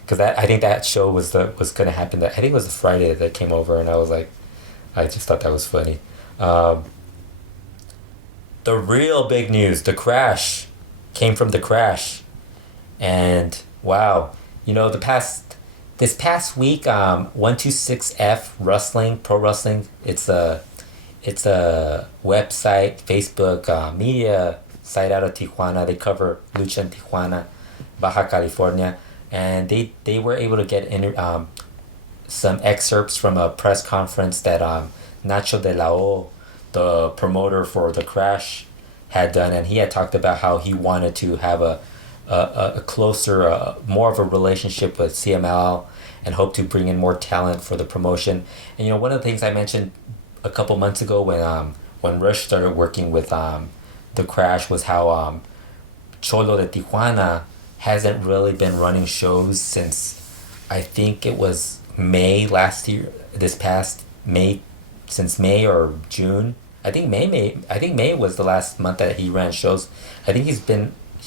because I think that show was gonna happen. I think it was the Friday that came over, and I was like, I just thought that was funny. The real big news, the Crash, came from the Crash, and wow. This past week, 126F Wrestling, Pro Wrestling, it's a website, Facebook, media site out of Tijuana. They cover Lucha in Tijuana, Baja California, and they were able to get some excerpts from a press conference that Nacho de la O, the promoter for the Crash, had done, and he had talked about how he wanted to have a closer, more of a relationship with CML, and hope to bring in more talent for the promotion. And one of the things I mentioned a couple months ago when Rush started working with the Crash was how Cholo de Tijuana hasn't really been running shows since I think it was May last year. This past May, since May or June. I think May was the last month that he ran shows. I think he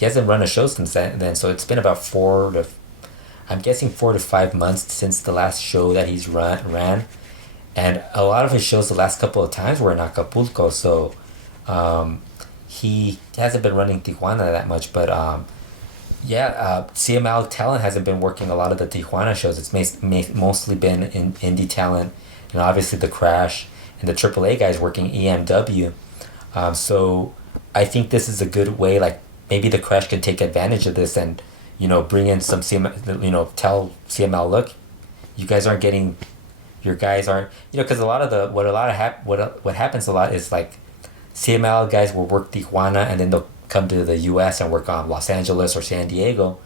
hasn't run a show since then, so it's been about 4 to 5 months since the last show that he's ran, and a lot of his shows the last couple of times were in Acapulco, so he hasn't been running Tijuana that much, but CML talent hasn't been working a lot of the Tijuana shows. It's mostly been in indie talent, and obviously the Crash and the AAA guys working EMW, so I think this is a good way, like, maybe the Crash can take advantage of this and, bring in some CML, tell CML, look, you guys aren't getting, your guys aren't, because what happens a lot is like CML guys will work Tijuana and then they'll come to the US and work on Los Angeles or San Diego,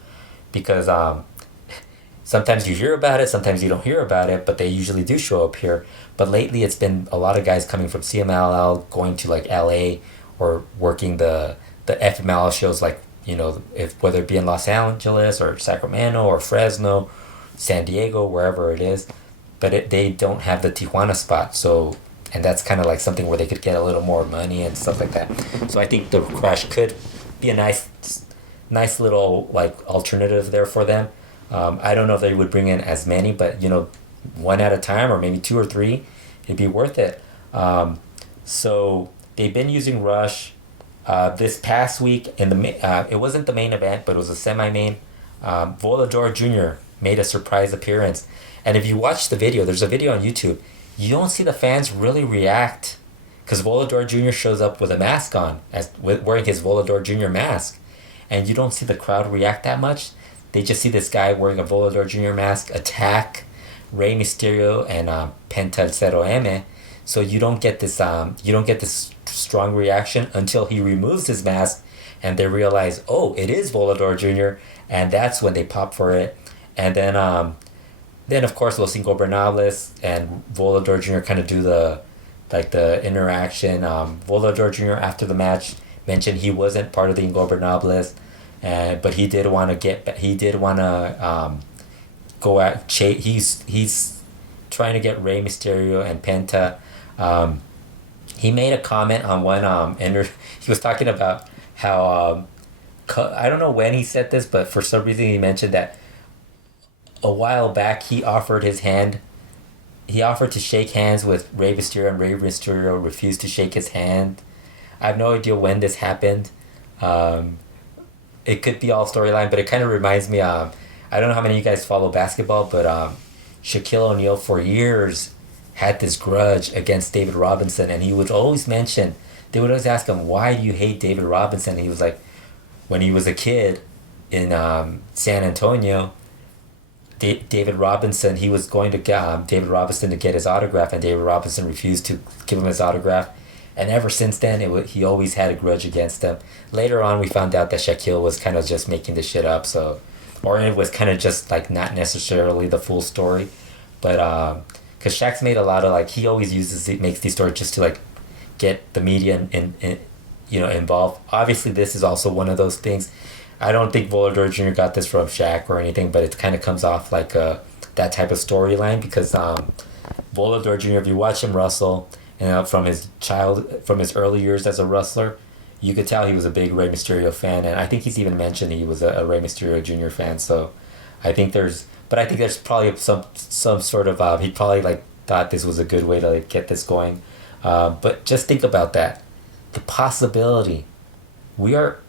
because sometimes you hear about it, sometimes you don't hear about it, but they usually do show up here. But lately, it's been a lot of guys coming from CMLL going to like LA or working the FMLL shows, like, you know, if whether it be in Los Angeles or Sacramento or Fresno, San Diego, wherever it is, but they don't have the Tijuana spot. So, and that's kind of like something where they could get a little more money and stuff like that. So I think the Crash could be a nice little like alternative there for them. I don't know if they would bring in as many, but you know, one at a time or maybe two or three, it'd be worth it. So they've been using Rush. This past week in it wasn't the main event, but it was a semi-main. Volador Jr. made a surprise appearance, and if you watch the video, there's a video on YouTube. You don't see the fans really react, because Volador Jr. shows up with a mask on, wearing his Volador Jr. mask, and you don't see the crowd react that much. They just see this guy wearing a Volador Jr. mask attack Rey Mysterio and Penta Zero M. So you don't get this strong reaction until he removes his mask, and they realize, oh, it is Volador Jr., and that's when they pop for it. And then of course Los Ingobernables and Volador Jr. kind of do the interaction. Volador Jr. after the match mentioned he wasn't part of the Ingobernables, but he did want to go out. He's trying to get Rey Mysterio and Penta. He made a comment on one he was talking about how I don't know when he said this, but for some reason he mentioned that a while back he offered to shake hands with Rey Mysterio, and Rey Mysterio refused to shake his hand. I have no idea when this happened. It could be all storyline, but it kind of reminds me, I don't know how many of you guys follow basketball, but Shaquille O'Neal for years had this grudge against David Robinson, and they would always ask him, why do you hate David Robinson? And he was like, when he was a kid in San Antonio, David Robinson, he was going to get David Robinson to get his autograph, and David Robinson refused to give him his autograph. And ever since then, he always had a grudge against him. Later on, we found out that Shaquille was kind of just making this shit up, or it was kind of just like not necessarily the full story. But because Shaq's made a lot of he always makes these stories just to like get the media involved. Obviously, this is also one of those things. I don't think Volador Jr. got this from Shaq or anything, but it kind of comes off like that type of storyline, because Volador Jr., if you watch him wrestle, and from his early years as a wrestler, you could tell he was a big Rey Mysterio fan, and I think he's even mentioned he was a Rey Mysterio Jr. fan. So I think there's probably some sort of he probably thought this was a good way to get this going. But just think about that. The possibility. We are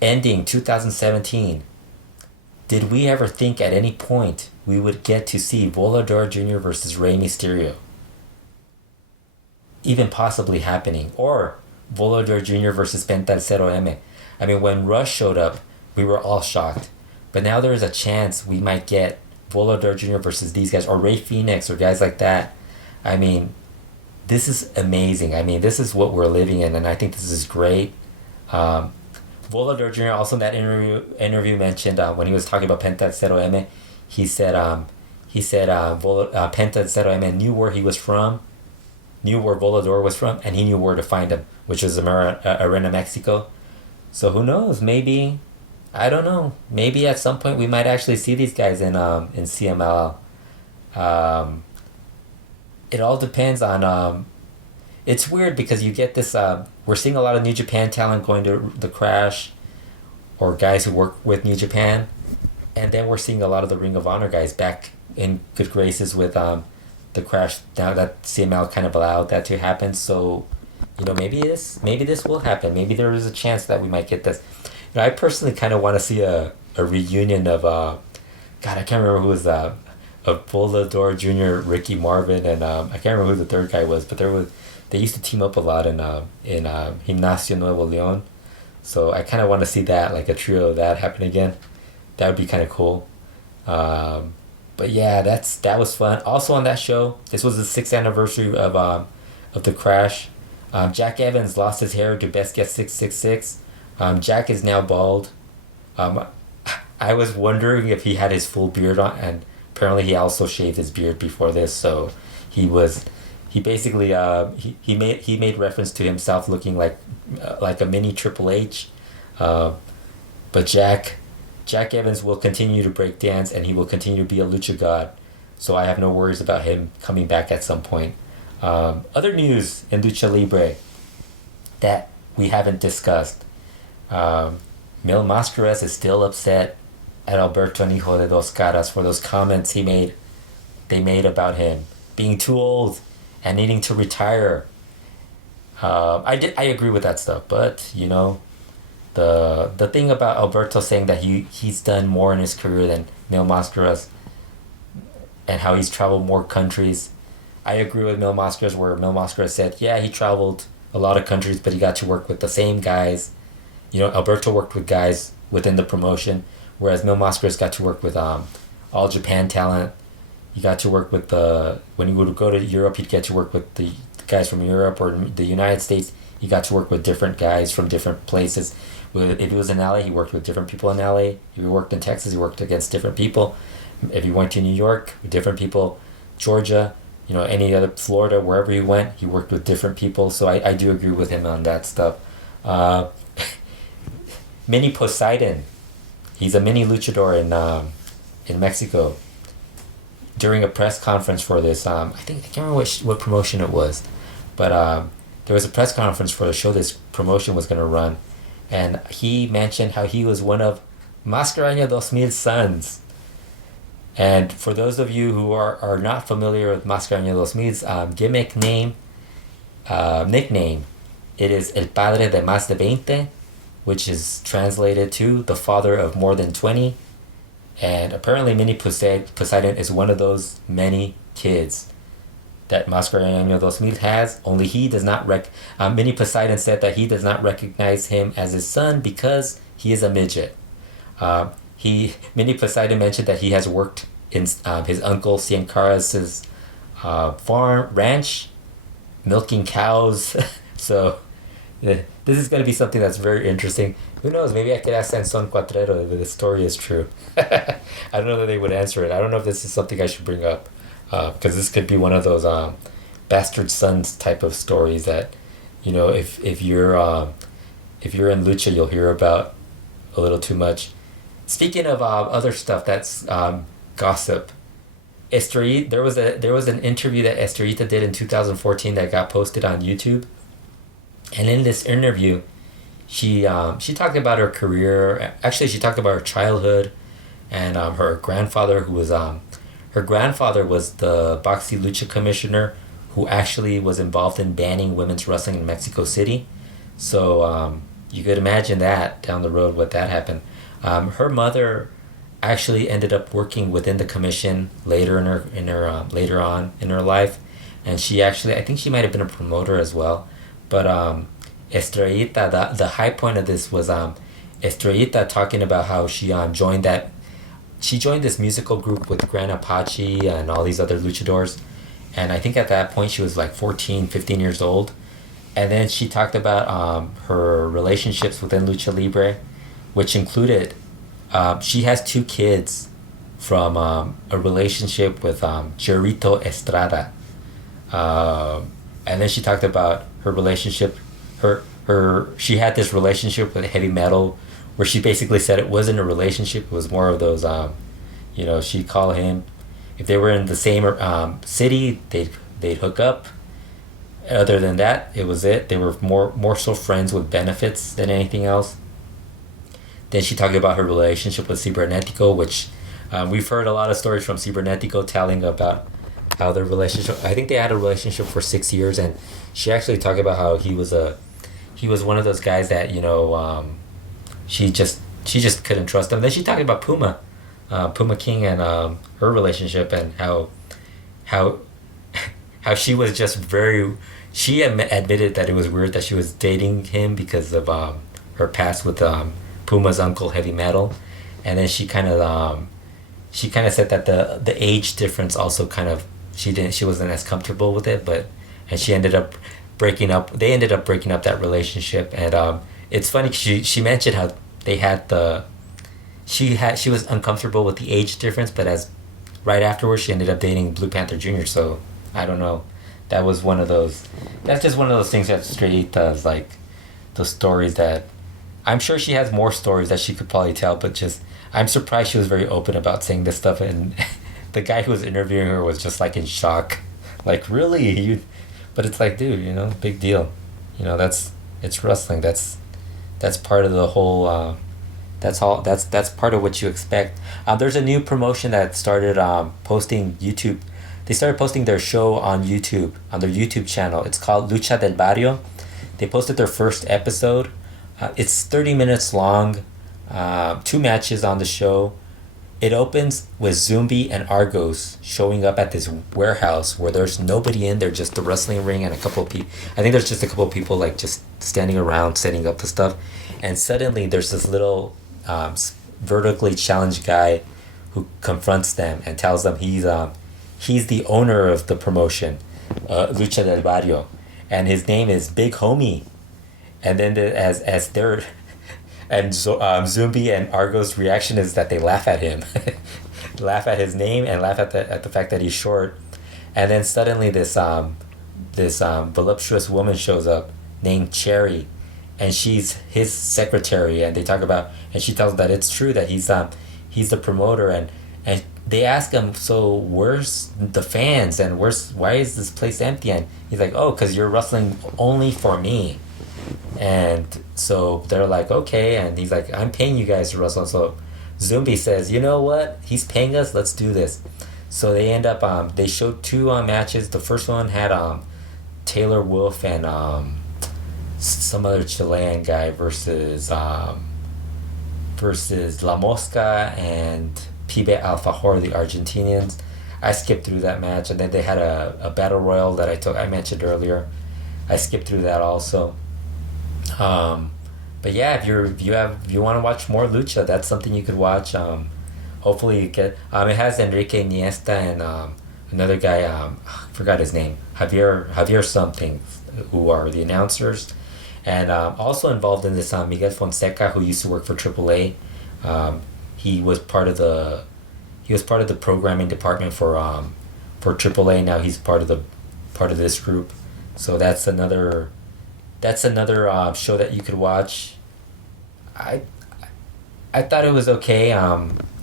ending 2017. Did we ever think at any point we would get to see Volador Jr. versus Rey Mysterio even possibly happening? Or Volador Jr. versus Penta Zero M. I mean, when Rush showed up, we were all shocked. But now there is a chance we might get Volador Jr. versus these guys, or Rey Fenix, or guys like that. I mean, this is amazing. I mean, this is what we're living in, and I think this is great. Volador Jr. also in that interview mentioned when he was talking about Penta Zero M, he said Penta Zero M knew where he was from, knew where Volador was from, and he knew where to find him, which is Arena Mexico. So who knows? Maybe, I don't know. Maybe at some point we might actually see these guys in CMLL. It all depends on. It's weird because you get this. We're seeing a lot of New Japan talent going to the Crash, or guys who work with New Japan, and then we're seeing a lot of the Ring of Honor guys back in good graces with the Crash, now that CML kind of allowed that to happen. So, maybe this will happen. Maybe there is a chance that we might get this. I personally kind of want to see a reunion of God, I can't remember who was of Volador Jr., Ricky Marvin, and I can't remember who the third guy was, but they used to team up a lot in Gimnasio Nuevo Leon. So I kind of want to see that, like a trio of that happen again. That would be kind of cool. But yeah, that was fun. Also on that show, this was the 6th anniversary of the Crash. Jack Evans lost his hair to Best Guess 666. Jack is now bald. I was wondering if he had his full beard on, apparently he also shaved his beard before this, so he basically he made reference to himself looking like a mini Triple H, but Jack Evans will continue to break dance, and he will continue to be a lucha god, so I have no worries about him coming back at some point. Other news in Lucha Libre that we haven't discussed. Mil Mascaras is still upset at Alberto Hijo de Dos Caras for those comments they made about him being too old and needing to retire. I agree with that stuff, but you know, the thing about Alberto saying that he's done more in his career than Mil Mascaras and how he's traveled more countries. I agree with Mil Mascaras, where Mil Mascaras said, yeah, he traveled a lot of countries, but he got to work with the same guys. You know, Alberto worked with guys within the promotion, whereas Mil Mascaras got to work with All Japan talent. He got to work with when he would go to Europe, he'd get to work with the guys from Europe or the United States. He got to work with different guys from different places. If he was in LA, he worked with different people in LA. If he worked in Texas, he worked against different people. If he went to New York, with different people. Georgia, you know, any other, Florida, wherever he went, he worked with different people. So I do agree with him on that stuff. Mini Poseidon, he's a mini luchador in Mexico. During a press conference for this, I can't remember what promotion it was, but there was a press conference for the show this promotion was going to run, and he mentioned how he was one of Mascareña 2000's sons. And for those of you who are not familiar with Mascareña 2000's gimmick name, nickname, it is El Padre de Más de 20, which is translated to the father of more than 20. And apparently Mini Poseidon is one of those many kids that Mascareña 2000 has, only he does not Mini Poseidon said that he does not recognize him as his son because he is a midget. Mini Poseidon mentioned that he has worked in his uncle Cien Caras' ranch, milking cows. So this is going to be something that's very interesting. Who knows, maybe I could ask Sansón Cuatrero if the story is true. I don't know that they would answer it. I don't know if this is something I should bring up, because this could be one of those bastard sons type of stories that, you know, if you're in Lucha, you'll hear about a little too much. Speaking of other stuff that's gossip, Estrellita, there was an interview that Estrellita did in 2014 that got posted on YouTube, and in this interview, she talked about her career. Actually, she talked about her childhood, and her grandfather, who was her grandfather was the Boxy Lucha commissioner, who actually was involved in banning women's wrestling in Mexico City. So you could imagine that down the road what that happened. Her mother actually ended up working within the commission later later on in her life, and she actually, I think she might have been a promoter as well. But Estrellita, the high point of this was Estrellita talking about how she joined this musical group with Gran Apache and all these other luchadors, and I think at that point she was like 14, 15 years old. And then she talked about her relationships within Lucha Libre, which included she has 2 kids from a relationship with Jerito Estrada. And then she talked about her relationship. She had this relationship with heavy metal, where she basically said it wasn't a relationship. It was more of those, you know, she'd call him, if they were in the same city, they'd hook up. Other than that, it was it. They were more so friends with benefits than anything else. Then she talked about her relationship with Cibernetico, which we've heard a lot of stories from Cibernetico telling about how their relationship. I think they had a relationship for 6 years, and she actually talked about how he was one of those guys that, you know, she just couldn't trust him. Then she talked about Puma King, and her relationship, and how she was just very. She admitted that it was weird that she was dating him because of her past with Puma's uncle Heavy Metal, and then she kind of said that the age difference also kind of she wasn't as comfortable with it, and she ended up breaking up. They ended up breaking up that relationship, and it's funny. She mentioned how they had she was uncomfortable with the age difference, but as right afterwards, she ended up dating Blue Panther Jr. So I don't know. That was one of those. That's just one of those things that Estrellita does, like those stories that I'm sure she has more stories that she could probably tell, but just I'm surprised she was very open about saying this stuff, and the guy who was interviewing her was just like in shock, like really you, but it's like, dude, big deal, it's wrestling. That's part of the whole. That's part of what you expect. There's a new promotion that started posting YouTube. They started posting their show on YouTube, on their YouTube channel. It's called Lucha del Barrio. They posted their first episode. It's 30 minutes long, 2 matches on the show. It opens with Zumbi and Argos showing up at this warehouse where there's nobody in there, just the wrestling ring and a couple of people. I think there's just a couple of people like just standing around setting up the stuff. And suddenly there's this little vertically challenged guy who confronts them and tells them he's the owner of the promotion, Lucha del Barrio, and his name is Big Homie. And then as they're Zumbi and Argo's reaction is that they laugh at him, laugh at his name and laugh at the fact that he's short. And then suddenly this voluptuous woman shows up named Cherry, and she's his secretary, and they talk about, and she tells them that it's true that he's the promoter, and they ask him, so where's the fans and why is this place empty? And he's like, oh, because you're wrestling only for me. And so they're like, okay, and he's like, I'm paying you guys to wrestle. So Zumbi says, you know what, he's paying us, let's do this. So they end up they showed 2 matches. The first one had Taylor Wolf and some other Chilean guy versus La Mosca and Pibe Alfajor, the Argentinians. I skipped through that match, and then they had a battle royal that I mentioned earlier. I skipped through that also. But yeah, if you want to watch more lucha, that's something you could watch. Hopefully you get. It has Enrique Iniesta and another guy. I forgot his name. Javier something, who are the announcers, and also involved in this Miguel Fonseca, who used to work for AAA. He was part of the programming department for AAA. Now he's part of this group. So that's another show that you could watch. I thought it was okay.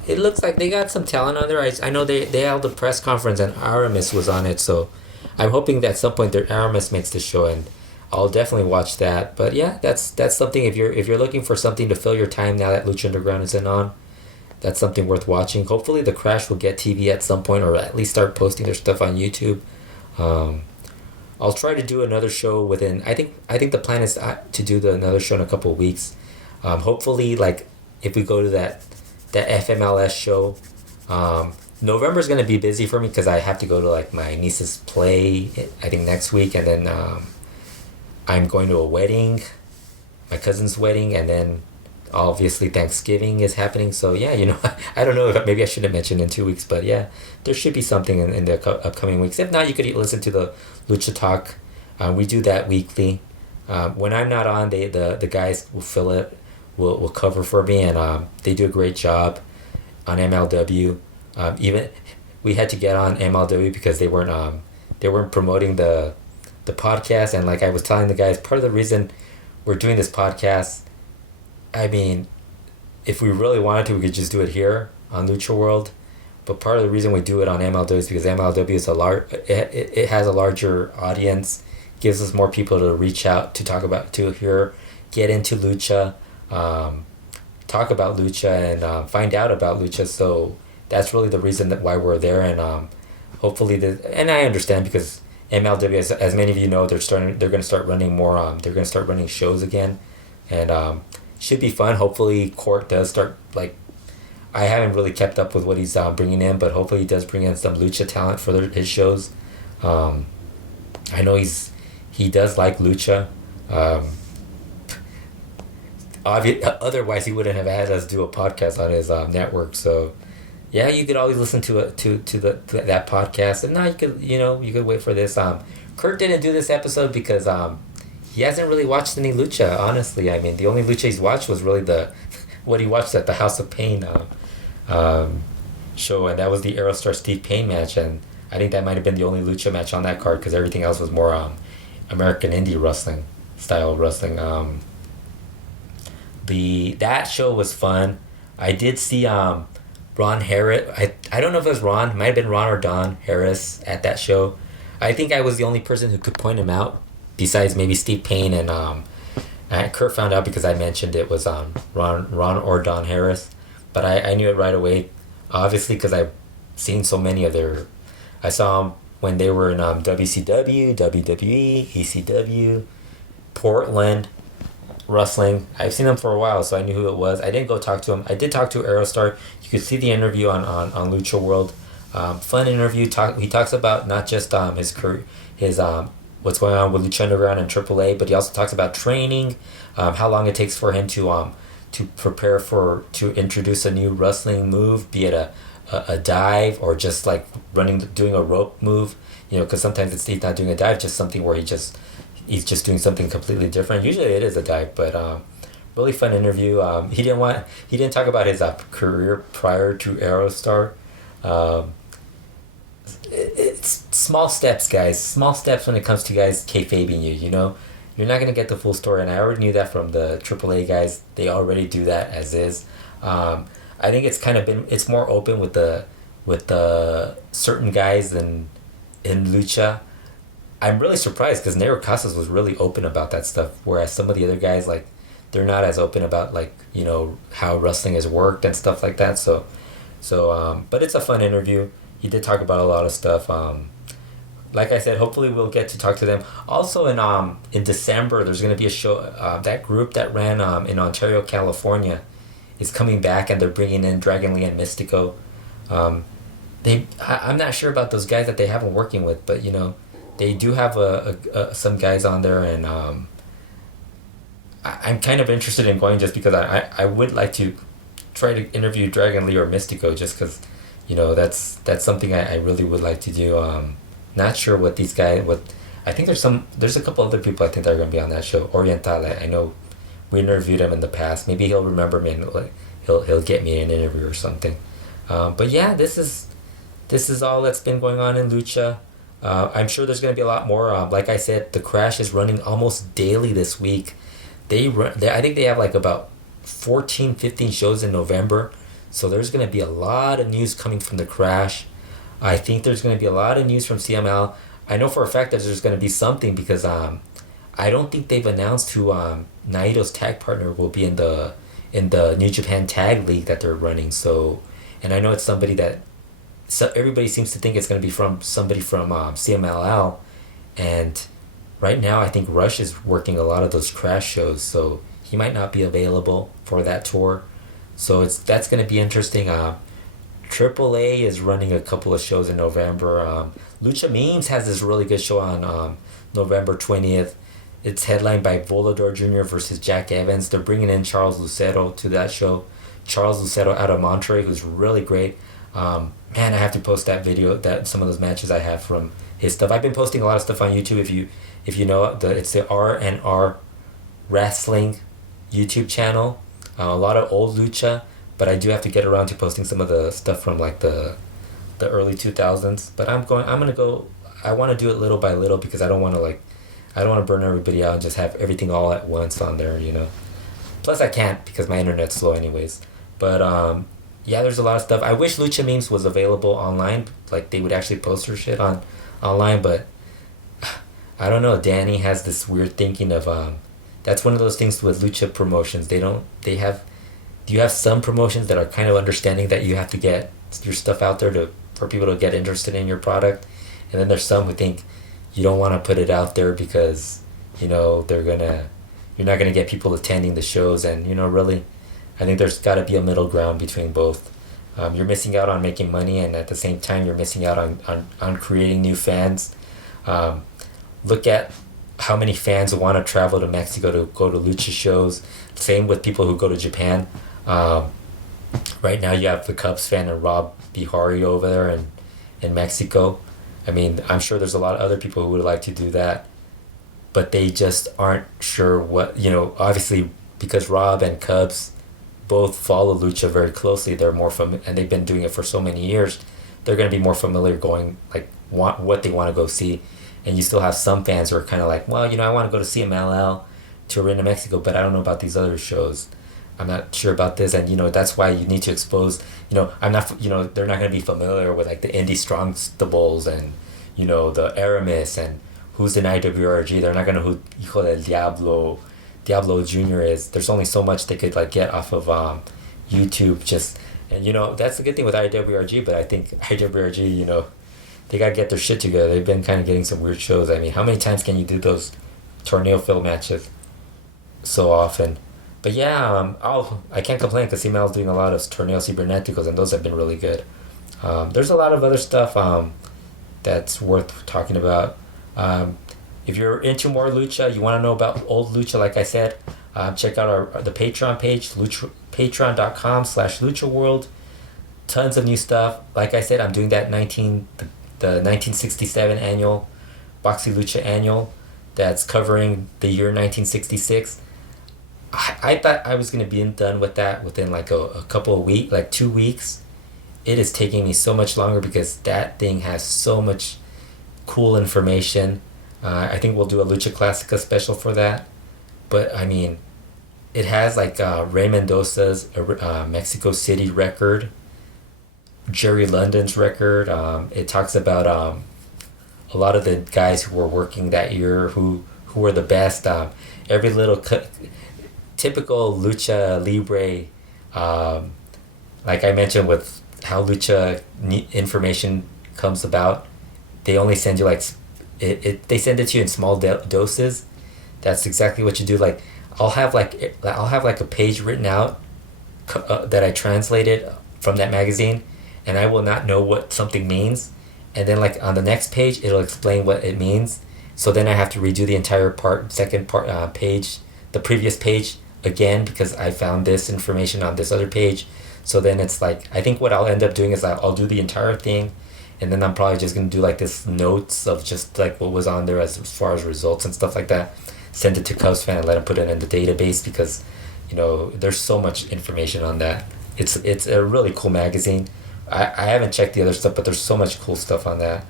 It looks like they got some talent on there. I know they held a press conference and Aramis was on it, so I'm hoping that at some point Aramis makes the show, and I'll definitely watch that. But yeah, that's something if you're looking for something to fill your time now that Lucha Underground isn't on. That's something worth watching. Hopefully the Crash will get TV at some point, or at least start posting their stuff on YouTube. I'll try to do another show within. I think the plan is to do another show in a couple of weeks. Hopefully, like if we go to that FMLS show, November's gonna be busy for me because I have to go to like my niece's play. I think next week, and then I'm going to a wedding, my cousin's wedding, and then obviously Thanksgiving is happening. So yeah, I don't know if maybe I should have mentioned in 2 weeks, but yeah, there should be something in the upcoming weeks. If not, you could listen to the Lucha Talk. We do that weekly. When I'm not on, the guys will fill it, will cover for me, and they do a great job on MLW. Even we had to get on MLW because they weren't promoting the podcast, and like I was telling the guys, part of the reason we're doing this podcast, I mean, if we really wanted to, we could just do it here on LuchaWorld. But part of the reason we do it on MLW is because MLW is it has a larger audience, gives us more people to reach out to talk about, to hear, get into Lucha, talk about Lucha, and find out about Lucha. So that's really the reason why we're there, and hopefully and I understand because MLW, as many of you know, they're going to start running more. They're going to start running shows again, and should be fun. Hopefully Court does start, like, I haven't really kept up with what he's bringing in, but hopefully he does bring in some Lucha talent for his shows. I know he does like Lucha. Otherwise he wouldn't have had us do a podcast on his network. So yeah, you could always listen to that podcast. And now you could wait for this. Kurt didn't do this episode because he hasn't really watched any Lucha, honestly. I mean, the only Lucha he's watched was really what he watched at the House of Pain show, and that was the Aerostar Steve Payne match, and I think that might have been the only Lucha match on that card because everything else was more American indie wrestling style of wrestling. That show was fun. I did see Ron Harris. I don't know if it was Ron. It might have been Ron or Don Harris at that show. I think I was the only person who could point him out, besides maybe Steve Payne and Kurt found out because I mentioned it was Ron or Don Harris, but I knew it right away, obviously because I've seen so many of their. I saw them when they were in WCW, WWE, ECW, Portland Wrestling. I've seen them for a while, so I knew who it was. I didn't go talk to him. I did talk to Aerostar. You could see the interview on LuchaWorld. Fun interview. He talks about not just his career, his what's going on with Lucha Underground and AAA, but he also talks about training, how long it takes for him to prepare to introduce a new wrestling move, be it a dive or just like doing a rope move, because sometimes he's not doing a dive, just something where he's just doing something completely different. Usually it is a dive, but really fun interview. He didn't talk about his career prior to Aerostar. It's small steps, guys. Small steps when it comes to guys kayfabing you. You're not gonna get the full story, and I already knew that from the AAA guys. They already do that as is. I think it's more open with the certain guys than in Lucha. I'm really surprised because Nero Casas was really open about that stuff, whereas some of the other guys, like, they're not as open about, like, how wrestling has worked and stuff like that. So but it's a fun interview. He did talk about a lot of stuff. Like I said, hopefully we'll get to talk to them. Also in December, there's going to be a show. That group that ran in Ontario, California, is coming back, and they're bringing in Dragon Lee and Mystico. I'm not sure about those guys that they have been working with, but they do have some guys on there, and I'm kind of interested in going just because I would like to try to interview Dragon Lee or Mystico just because that's something I really would like to do. Not sure what these guys I think there's a couple other people I think that are going to be on that show. Oriental, I know we interviewed him in the past. Maybe he'll remember me and he'll get me an interview or something. But yeah, this is all that's been going on in Lucha. I'm sure there's going to be a lot more. Like I said, the Crash is running almost daily this week. I think they have like about 14, 15 shows in November. So there's going to be a lot of news coming from the Crash. I think there's going to be a lot of news from CML. I know for a fact that there's going to be something because I don't think they've announced who Naito's tag partner will be in the New Japan Tag League that they're running. So, and I know it's somebody that everybody seems to think it's going to be from somebody from CMLL, and right now I think Rush is working a lot of those Crash shows, so he might not be available for that tour. So that's going to be interesting. AAA is running a couple of shows in November. Lucha Memes has this really good show on November 20th. It's headlined by Volador Jr. versus Jack Evans. They're bringing in Charles Lucero to that show. Charles Lucero out of Monterrey, who's really great. Man, I have to post that video, that some of those matches I have from his stuff. I've been posting a lot of stuff on YouTube. If you know it's the R&R Wrestling YouTube channel. A lot of old Lucha, but I do have to get around to posting some of the stuff from like the early 2000s. But I want to do it little by little because I don't want to burn everybody out and just have everything all at once on there, Plus I can't because my internet's slow anyways. But yeah, there's a lot of stuff. I wish Lucha Memes was available online, like they would actually post her shit online, but I don't know. Danny has this weird thinking of that's one of those things with Lucha promotions. You have some promotions that are kind of understanding that you have to get your stuff out there for people to get interested in your product, and then there's some who think you don't want to put it out there because you're not gonna get people attending the shows, and really, I think there's got to be a middle ground between both. You're missing out on making money, and at the same time you're missing out on creating new fans. Look at how many fans want to travel to Mexico to go to Lucha shows. Same with people who go to Japan. Right now you have the Cubs fan and Rob Bihari over there in Mexico. I mean, I'm sure there's a lot of other people who would like to do that, but they just aren't sure what, obviously because Rob and Cubs both follow Lucha very closely, they're more and they've been doing it for so many years. They're going to be more familiar going like what they want to go see, and you still have some fans who are kind of like, well, I want to go to CMLL to Arena Mexico, but I don't know about these other shows. I'm not sure about this, and that's why you need to expose. I'm not. They're not going to be familiar with like the Indie Strongstables and the Aramis and who's in IWRG. They're not going to who Hijo del Diablo Jr. is. There's only so much they could like get off of YouTube. And that's the good thing with IWRG. But I think IWRG, they gotta get their shit together. They've been kind of getting some weird shows. I mean, how many times can you do those tornado fill matches so often? But yeah, I can't complain because CMLL is doing a lot of torneos cibernéticos, and those have been really good. There's a lot of other stuff that's worth talking about. If you're into more Lucha, you want to know about old Lucha, like I said, check out the Patreon page, patreon.com/LuchaWorld. Tons of new stuff. Like I said, I'm doing that the 1967 annual Boxy Lucha annual that's covering the year 1966. I thought I was going to be done with that within like a couple of weeks, like 2 weeks. It is taking me so much longer because that thing has so much cool information. I think we'll do a Lucha Classica special for that. But I mean, it has like Ray Mendoza's Mexico City record, Jerry London's record. It talks about a lot of the guys who were working that year who were the best. Every little typical Lucha Libre, like I mentioned with how Lucha information comes about, they only send you like they send it to you in small doses. That's exactly what you do. Like I'll have like a page written out that I translated from that magazine, and I will not know what something means, and then like on the next page it'll explain what it means. So then I have to redo the entire page, the previous page again, because I found this information on this other page. So then it's like, I think what I'll end up doing is I'll do the entire thing, and then I'm probably just going to do like this notes of just like what was on there as far as results and stuff like that. Send it to Cubs fan and let him put it in the database because, there's so much information on that. It's a really cool magazine. I haven't checked the other stuff, but there's so much cool stuff on that.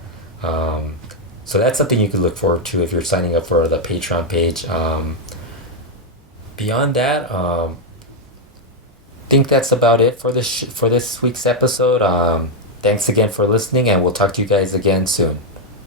So that's something you could look forward to if you're signing up for the Patreon page. Beyond that, I think that's about it for this week's episode. Thanks again for listening, and we'll talk to you guys again soon.